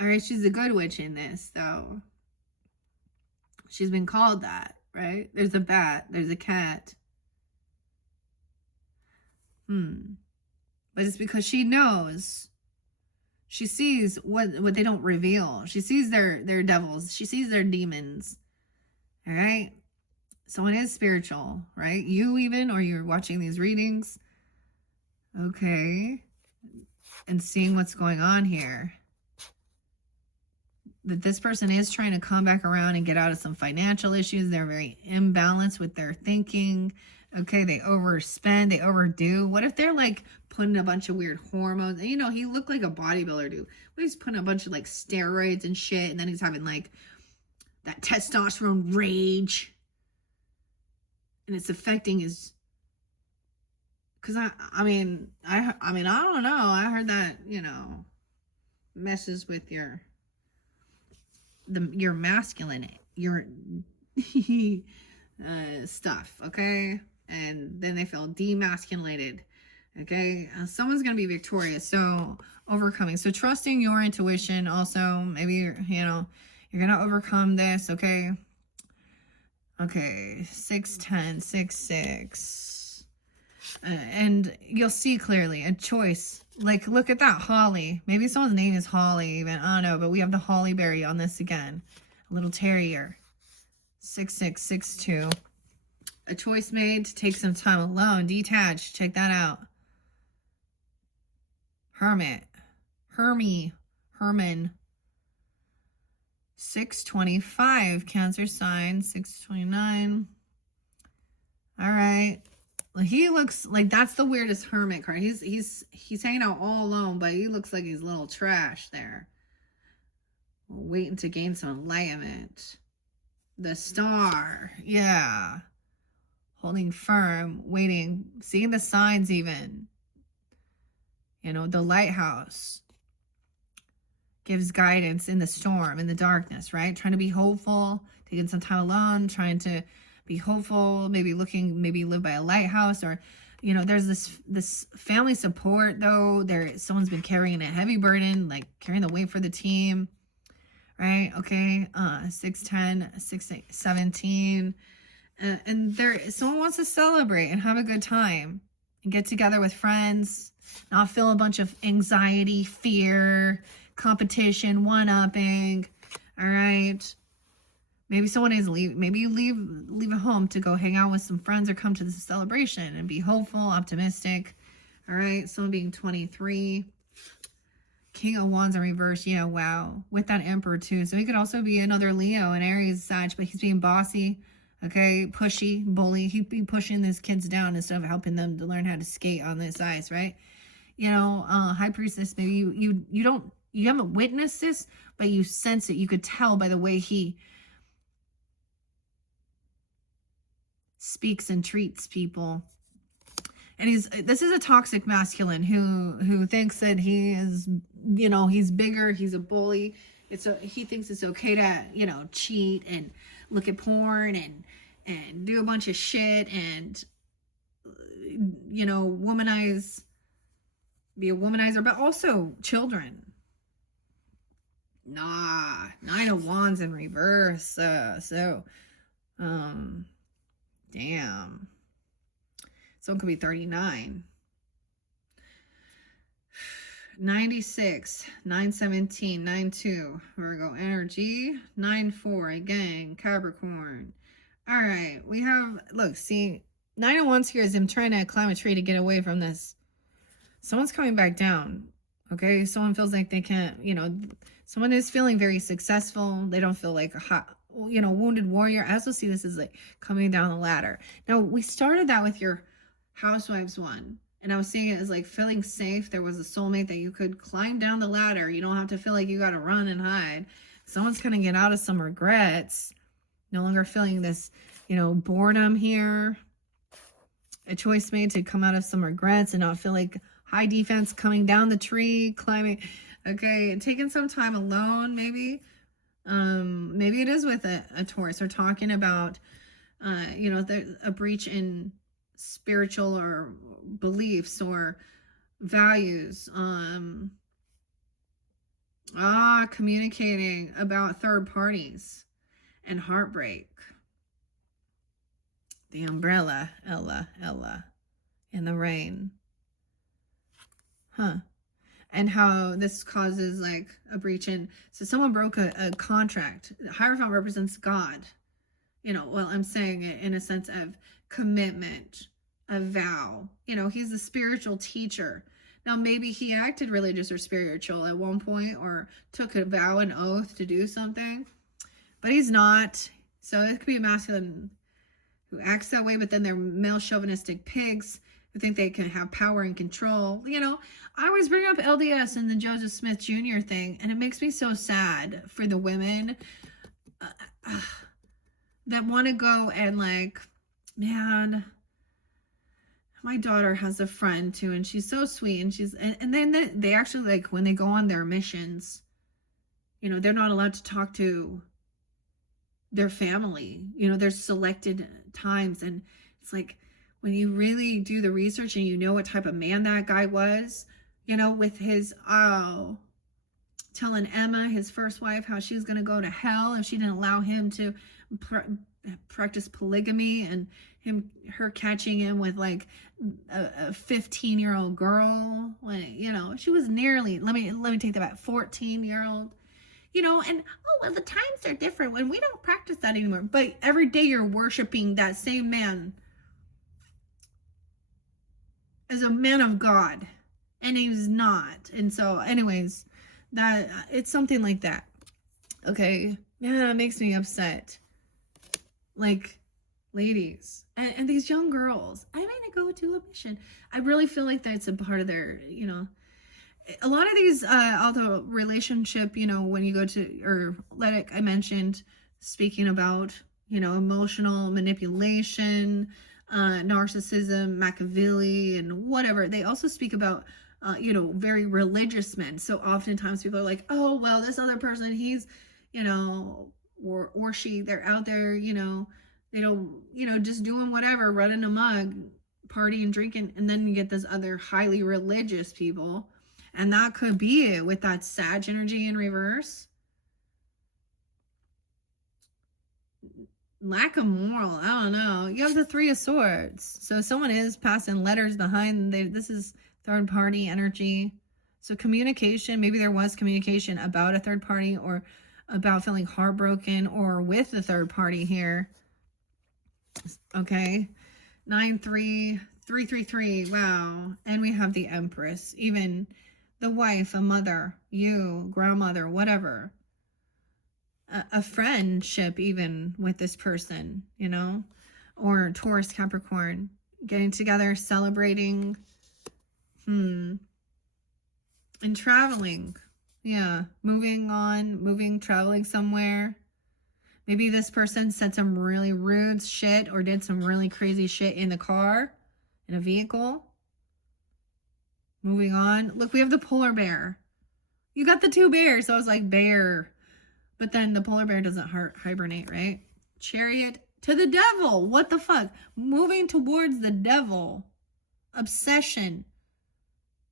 All right, she's a good witch in this, though. She's been called that, right? There's a bat, there's a cat. But it's because she knows. She sees what they don't reveal. She sees their devils. She sees their demons. All right? Someone is spiritual, right? You even, or you're watching these readings. Okay. And seeing what's going on here. That this person is trying to come back around and get out of some financial issues. They're very imbalanced with their thinking. Okay, they overspend, they overdo. What if they're like putting a bunch of weird hormones? You know, he looked like a bodybuilder, dude. He's putting a bunch of like steroids and shit, and then he's having like that testosterone rage. And it's affecting his, because I mean, I don't know. I heard that, you know, messes with your masculine, your stuff, okay? And then they feel demasculated, okay? Someone's gonna be victorious, so overcoming. So trusting your intuition also, maybe, you know, you're gonna overcome this, okay? Okay, 610, 66. And you'll see clearly a choice. Like, look at that Holly. Maybe someone's name is Holly even. I don't know, but we have the Holly berry on this again. A little terrier. 6662. A choice made to take some time alone. Detached. Check that out. Hermit. Herman. 625. Cancer sign. 629. All right. He looks like that's the weirdest hermit card. He's hanging out all alone, but he looks like he's a little trash there. Waiting to gain some enlightenment. The star. Yeah. Holding firm, waiting, seeing the signs even. You know, the lighthouse gives guidance in the storm, in the darkness, right? Trying to be hopeful, taking some time alone, trying to be hopeful, maybe live by a lighthouse, or, you know, there's this family support though. Someone's been carrying a heavy burden, like carrying the weight for the team, right? Okay, 610, 617, and someone wants to celebrate and have a good time and get together with friends, not feel a bunch of anxiety, fear, competition, one-upping. All right. Maybe someone is maybe you leave at home to go hang out with some friends or come to this celebration and be hopeful, optimistic. All right, someone being 23. King of Wands in reverse. Yeah, wow. With that Emperor too. So he could also be another Leo, an Aries, Sag, but he's being bossy, okay, pushy, bully. He'd be pushing these kids down instead of helping them to learn how to skate on this ice, right? You know, High Priestess, maybe you haven't witnessed this, but you sense it. You could tell by the way he speaks and treats people. And this is a toxic masculine who thinks that he is, you know, he's bigger, he's a bully. He thinks it's okay to, you know, cheat and look at porn and do a bunch of shit and, you know, be a womanizer, but also children. Nah, 9 of Wands in reverse. Damn. Someone could be 39. 96, 917, 92. Virgo energy. 94 again. Capricorn. All right. We have, look, see, 9 of Wands here is him trying to climb a tree to get away from this. Someone's coming back down. Okay. Someone feels like they can't, you know, someone is feeling very successful. They don't feel like a hot, you know, wounded warrior. I also see this as like coming down the ladder. Now, we started that with your Housewives one, and I was seeing it as like feeling safe. There was a soulmate that you could climb down the ladder. You don't have to feel like you got to run and hide. Someone's going to get out of some regrets, no longer feeling this, you know, boredom here. A choice made to come out of some regrets and not feel like high defense coming down the tree, climbing. Okay, taking some time alone, maybe. Maybe it is with a Taurus, or talking about, you know, a breach in spiritual or beliefs or values. Communicating about third parties and heartbreak. The umbrella, Ella, in the rain. Huh. And how this causes like a breach in. So someone broke a contract. The Hierophant represents God. You know, well, I'm saying it in a sense of commitment, a vow. You know, he's the spiritual teacher. Now, maybe he acted religious or spiritual at one point or took a vow, an oath to do something, but he's not. So it could be a masculine who acts that way, but then they're male chauvinistic pigs who think they can have power and control. You know, I always bring up LDS and the Joseph Smith Jr. thing, and it makes me so sad for the women that want to go and like, man, my daughter has a friend too, and she's so sweet, and then they actually, like, when they go on their missions, you know, they're not allowed to talk to their family. You know, there's selected times, and it's like, when you really do the research and you know what type of man that guy was, you know, with his, telling Emma, his first wife, how she was going to go to hell if she didn't allow him to practice polygamy, and her catching him with like a 15-year-old girl. Like, you know, she was nearly, let me take that back, 14-year-old. You know, and well, the times are different when we don't practice that anymore. But every day you're worshiping that same man as a man of God, and he's not. And so, anyways, that it's something like that. Okay, yeah, it makes me upset. Like, ladies and these young girls, I'm gonna go to a mission. I really feel like that's a part of their, you know, a lot of these although relationship, you know, when you go to, or like I mentioned, speaking about, you know, emotional manipulation, narcissism, Machiavelli, and whatever, they also speak about you know, very religious men. So oftentimes people are like, oh well, this other person, he's, you know, or she, they're out there, you know, they don't, you know, just doing whatever, running amok, partying, drinking, and then you get this other highly religious people. And that could be it with that Sag energy in reverse. Lack of moral, I don't know. You have the Three of Swords. So someone is passing letters behind. This is third party energy. So communication, maybe there was communication about a third party or about feeling heartbroken or with the third party here. Okay. 93333. Wow. And we have the Empress. Even the wife, a mother, you, grandmother, whatever. A friendship even with this person, you know, or Taurus, Capricorn, getting together, celebrating, and traveling. Yeah, moving on, traveling somewhere. Maybe this person said some really rude shit or did some really crazy shit in the car, in a vehicle. Moving on. Look, we have the polar bear. You got the two bears, so I was like, bear. But then the polar bear doesn't hibernate, right? Chariot to the devil. What the fuck? Moving towards the devil. Obsession.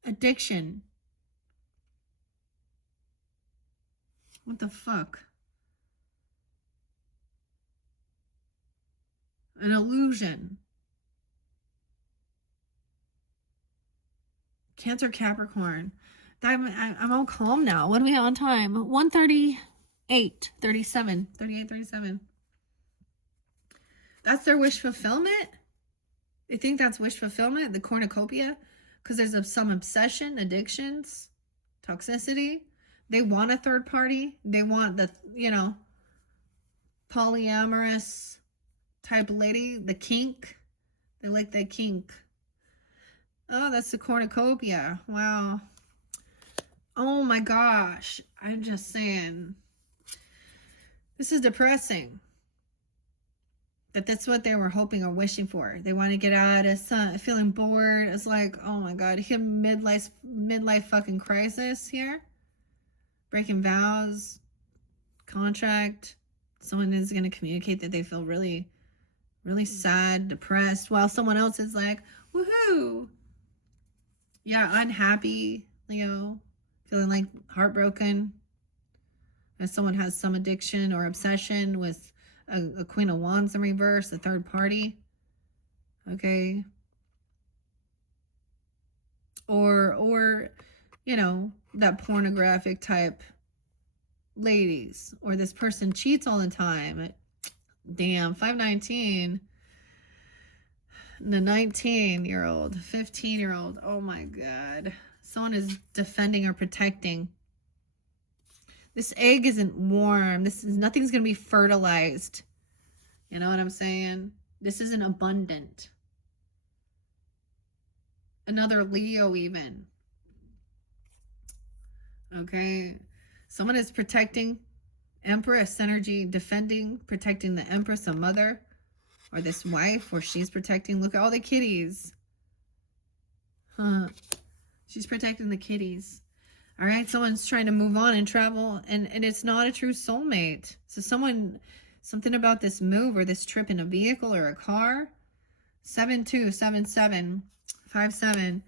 Addiction. What the fuck? An illusion. Cancer, Capricorn. I'm all calm now. What do we have on time? 1:38, 37. That's their wish fulfillment. They think that's wish fulfillment, the cornucopia, because there's some obsession, addictions, toxicity. They want a third party. They want the, you know, polyamorous type lady, the kink. They like the kink. Oh, that's the cornucopia. Wow. Oh my gosh. I'm just saying. This is depressing. But that's what they were hoping or wishing for. They want to get out of feeling bored. It's like, oh my God, hit midlife fucking crisis here. Breaking vows, contract. Someone is going to communicate that they feel really, really sad, depressed, while someone else is like, woohoo. Yeah, unhappy, Leo, feeling like heartbroken. If someone has some addiction or obsession with a Queen of Wands in reverse, a third party. Okay. Or, you know, that pornographic type ladies. Or this person cheats all the time. Damn, 519. The 19-year-old, 15-year-old. Oh my God. Someone is defending or protecting. This egg isn't warm. Nothing's going to be fertilized. You know what I'm saying? This isn't abundant. Another Leo even. Okay. Someone is protecting Empress energy, defending, protecting the Empress, a mother, or this wife, or she's protecting. Look at all the kitties. Huh. She's protecting the kitties. All right. Someone's trying to move on and travel, and it's not a true soulmate. So something about this move or this trip in a vehicle or a car. 727757.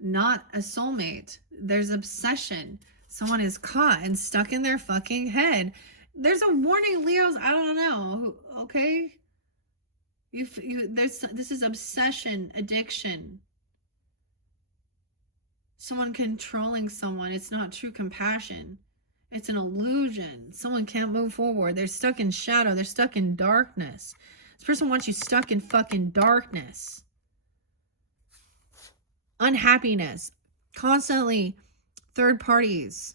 Not a soulmate. There's obsession. Someone is caught and stuck in their fucking head. There's a warning, Leos. I don't know. Okay. This is obsession, addiction. Someone controlling someone. It's not true compassion. It's an illusion. Someone can't move forward. They're stuck in shadow. They're stuck in darkness. This person wants you stuck in fucking darkness. Unhappiness. Constantly third parties.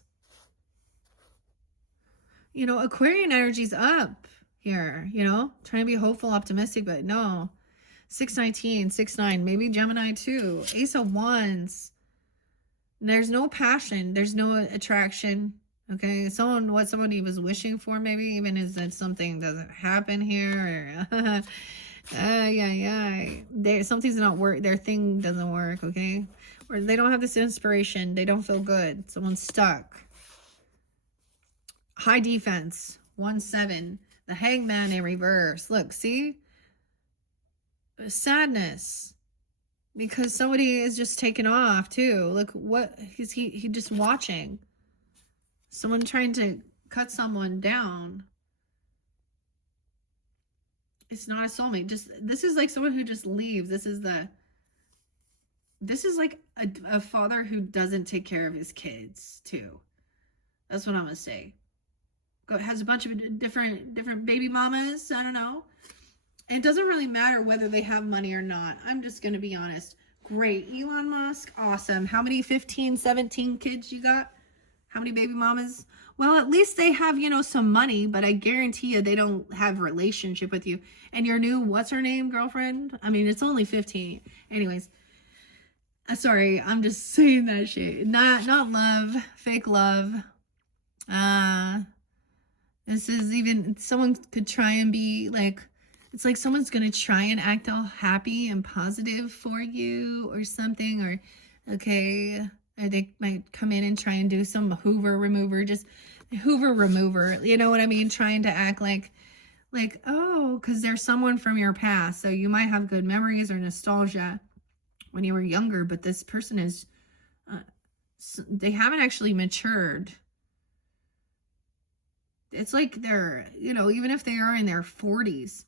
You know, Aquarian energy's up here, you know, trying to be hopeful, optimistic, but no. 619, 69, maybe Gemini too. Ace of Wands. There's no passion. There's no attraction. Okay. What somebody was wishing for, maybe even is that something doesn't happen here, or something's not work. Their thing doesn't work. Okay. Or they don't have this inspiration. They don't feel good. Someone's stuck. High defense. 1-7. The Hangman in reverse. Look, see? Sadness. Because somebody is just taken off too. Look, what is he just watching? Someone trying to cut someone down. It's not a soulmate. This is like someone who just leaves. This is like a father who doesn't take care of his kids too. That's what I'm gonna say. Has a bunch of different baby mamas. I don't know. And it doesn't really matter whether they have money or not. I'm just gonna be honest. Great. Elon Musk, awesome. How many 15, 17 kids you got? How many baby mamas? Well, at least they have, you know, some money, but I guarantee you they don't have a relationship with you. And your new, what's her name, girlfriend? I mean, it's only 15. Anyways. Sorry, I'm just saying that shit. Not love, fake love. This is even, someone could try and be like, it's like someone's going to try and act all happy and positive for you or something, or, okay, or they might come in and try and do some Hoover remover, you know what I mean? Trying to act like, oh, because there's someone from your past, so you might have good memories or nostalgia when you were younger, but this person is, they haven't actually matured. It's like they're, you know, even if they are in their 40s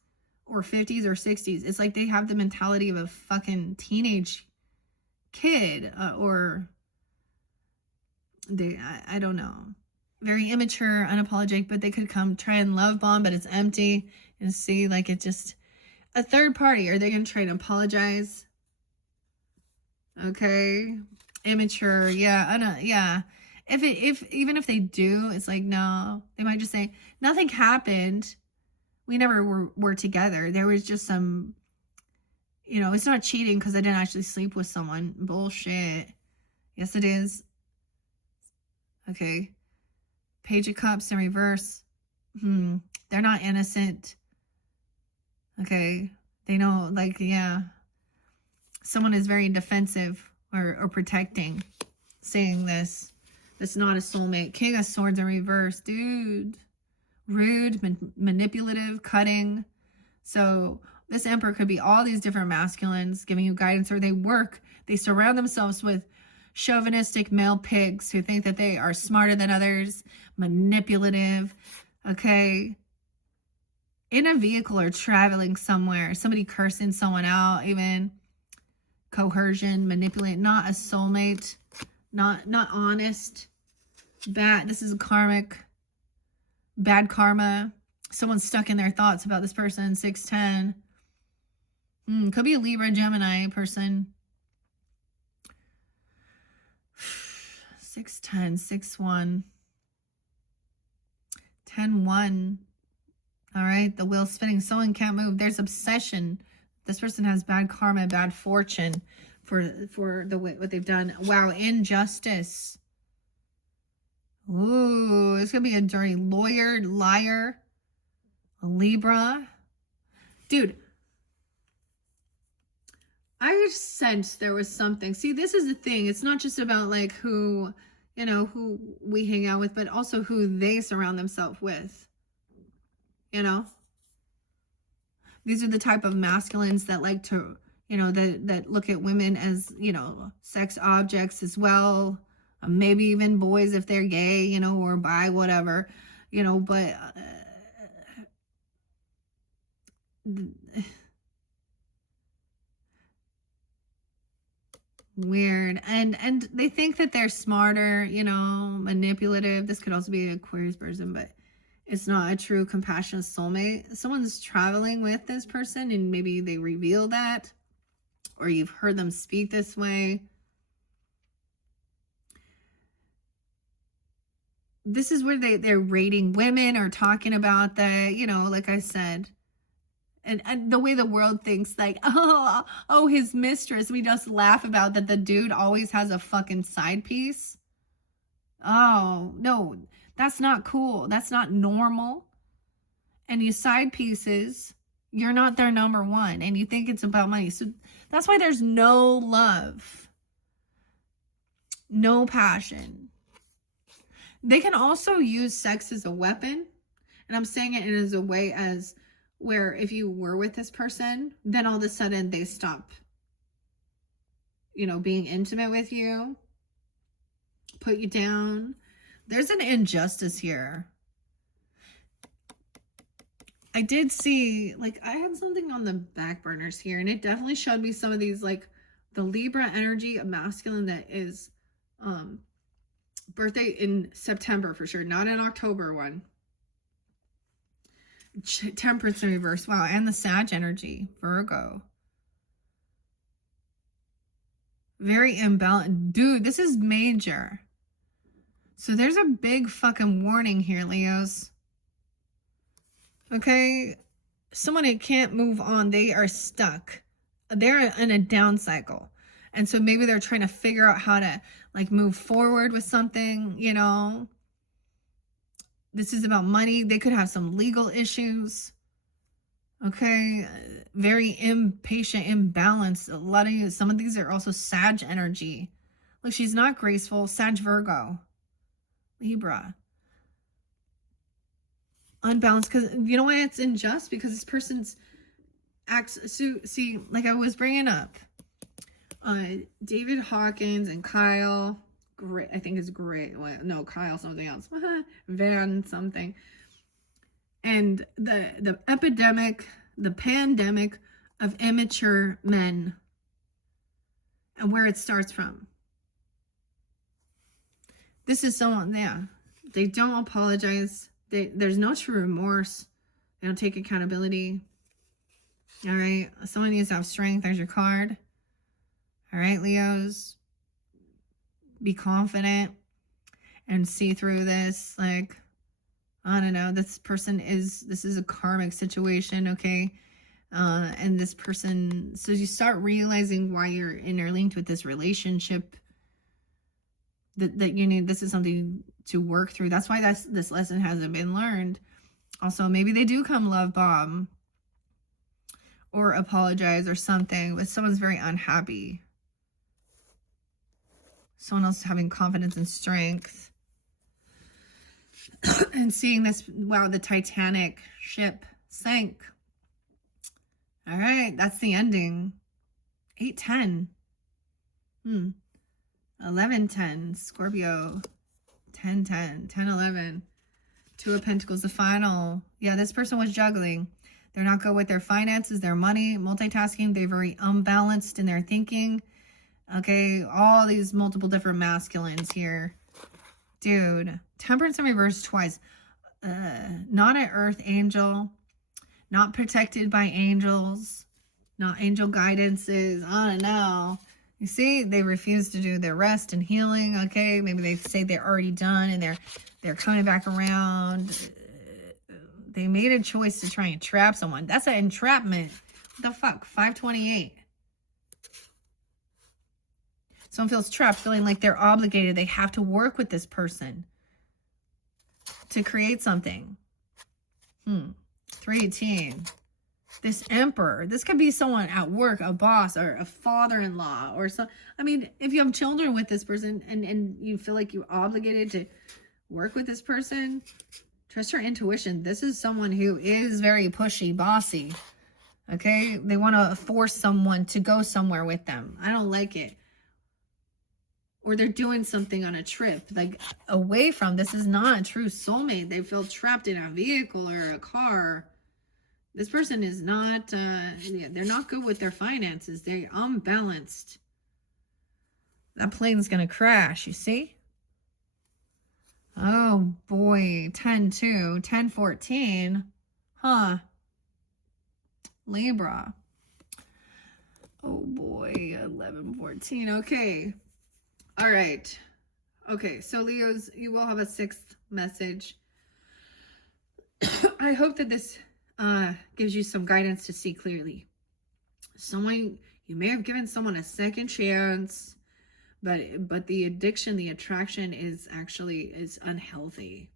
or 50s or 60s, it's like they have the mentality of a fucking teenage kid, or I don't know. Very immature, unapologetic, but they could come try and love bomb, but it's empty, and see, like, it just, a third party. Are they going to try to apologize? Okay. Immature. Yeah. I know. Yeah. Even if they do, it's like, no, they might just say, nothing happened. We never were together. There was just some, you know, it's not cheating because I didn't actually sleep with someone. Bullshit. Yes, it is. Okay. Page of Cups in reverse. They're not innocent. Okay. They know, like, yeah. Someone is very defensive or protecting, saying this. That's not a soulmate. King of Swords in reverse. Dude. Rude, manipulative, cutting. So this Emperor could be all these different masculines giving you guidance, or they surround themselves with chauvinistic male pigs who think that they are smarter than others, manipulative, okay? In a vehicle or traveling somewhere, somebody cursing someone out, even coercion, manipulate, not a soulmate, not honest, bad. This is a karmic, bad karma. Someone's stuck in their thoughts about this person. 610. Could be a Libra, Gemini person. 610, 61, 10-1. All right, the wheel's spinning. Someone can't move. There's obsession. This person has bad karma, bad fortune for what they've done. Wow, injustice. Ooh, it's gonna be a dirty lawyer, liar, a Libra. Dude, I just sensed there was something. See, this is the thing. It's not just about like who, who we hang out with, but also who they surround themselves with. These are the type of masculines that like to, that look at women as, sex objects as well. Maybe even boys if they're gay, or bi, whatever, but weird. And they think that they're smarter, manipulative. This could also be an Aquarius person, but it's not a true compassionate soulmate. Someone's traveling with this person and maybe they reveal that, or you've heard them speak this way. This is where they're rating women or talking about the, like I said, and the way the world thinks like, oh, his mistress. We just laugh about that. The dude always has a fucking side piece. Oh, no, that's not cool. That's not normal. And you side pieces, you're not their number one. And you think it's about money. So that's why there's no love. No passion. They can also use sex as a weapon. And I'm saying it as a way as where if you were with this person, then all of a sudden they stop, being intimate with you, put you down. There's an injustice here. I did see, like, I had something on the back burners here, and it definitely showed me some of these, like, the Libra energy, a masculine that is birthday in September for sure, not an October one. Temperance in reverse. Wow. And the Sag energy, Virgo. Very imbalanced. Dude, this is major. So there's a big fucking warning here, Leos. Okay? Someone who can't move on. They are stuck. They're in a down cycle. And so maybe they're trying to figure out how to like move forward with something, This is about money. They could have some legal issues. Okay. Very impatient, imbalanced. A lot of you, some of these are also Sag energy. Look, she's not graceful. Sag, Virgo. Libra. Unbalanced. Because you know why it's unjust? Because this person's acts. So, see, like I was bringing up, David Hawkins and Kyle. Great, I think is great. Well, no, Kyle something else. Van something. And the epidemic, the pandemic of immature men, and where it starts from. This is someone, they don't apologize. There's no true remorse. They don't take accountability. All right, someone needs to have strength. There's your card. All right, Leos. Be confident and see through this. Like, I don't know, this is a karmic situation, okay? And this person, so you start realizing why you're interlinked with this relationship, that you need, this is something to work through. That's why this lesson hasn't been learned. Also, maybe they do come love bomb or apologize or something, but someone's very unhappy. Someone else having confidence and strength. And seeing this, wow, the Titanic ship sank. All right, that's the ending. 8-10. 11-10, Scorpio. 10-10, 10-11. Two of Pentacles, the final. Yeah, this person was juggling. They're not good with their finances, their money, multitasking. They're very unbalanced in their thinking. Okay, all these multiple different masculines here. Dude, Temperance in reverse twice. Not an earth angel. Not protected by angels. Not angel guidances. I don't know. You see, they refuse to do their rest and healing. Okay, maybe they say they're already done and they're coming back around. They made a choice to try and trap someone. That's an entrapment. What the fuck? 528. Someone feels trapped, feeling like they're obligated. They have to work with this person to create something. 318. This Emperor. This could be someone at work, a boss, or a father-in-law, or some. I mean, if you have children with this person and you feel like you're obligated to work with this person, trust your intuition. This is someone who is very pushy, bossy. Okay? They want to force someone to go somewhere with them. I don't like it. Or they're doing something on a trip, like away from. This is not a true soulmate. They feel trapped in a vehicle or a car. This person is not, they're not good with their finances. They're unbalanced. That plane's going to crash, you see? Oh, boy. 10-2, 10-14. Huh. Libra. Oh, boy. 11-14. Okay. All right. Okay, so Leos, you will have a sixth message. I hope that this gives you some guidance to see clearly. You may have given someone a second chance, but the addiction, the attraction is unhealthy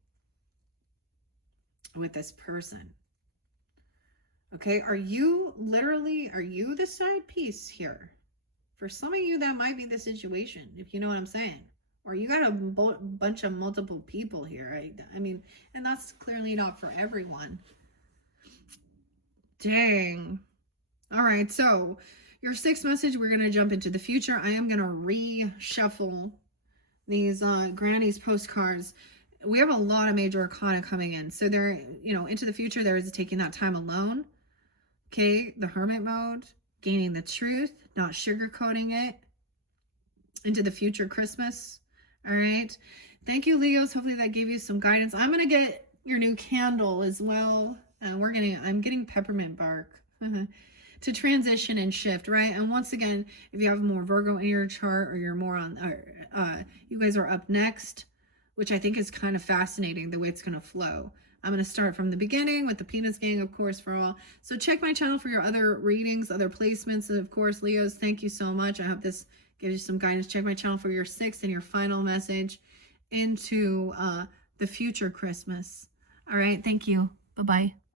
with this person. Okay, are you the side piece here? For some of you, that might be the situation, if you know what I'm saying. Or you got a bunch of multiple people here, right? I mean, and that's clearly not for everyone. Dang. All right, so your sixth message, we're going to jump into the future. I am going to reshuffle these Granny's postcards. We have a lot of major arcana coming in. So they're, into the future, there is taking that time alone. Okay, the hermit mode, gaining the truth, not sugarcoating it, into the future Christmas. All right. Thank you, Leos. Hopefully that gave you some guidance. I'm going to get your new candle as well. I'm getting peppermint bark to transition and shift, right? And once again, if you have more Virgo in your chart, or you're more on, you guys are up next, which I think is kind of fascinating the way it's going to flow. I'm going to start from the beginning with the Penis Gang, of course, for all. So check my channel for your other readings, other placements. And of course, Leos, thank you so much. I hope this gives you some guidance. Check my channel for your sixth and your final message into the future Christmas. All right. Thank you. Bye-bye.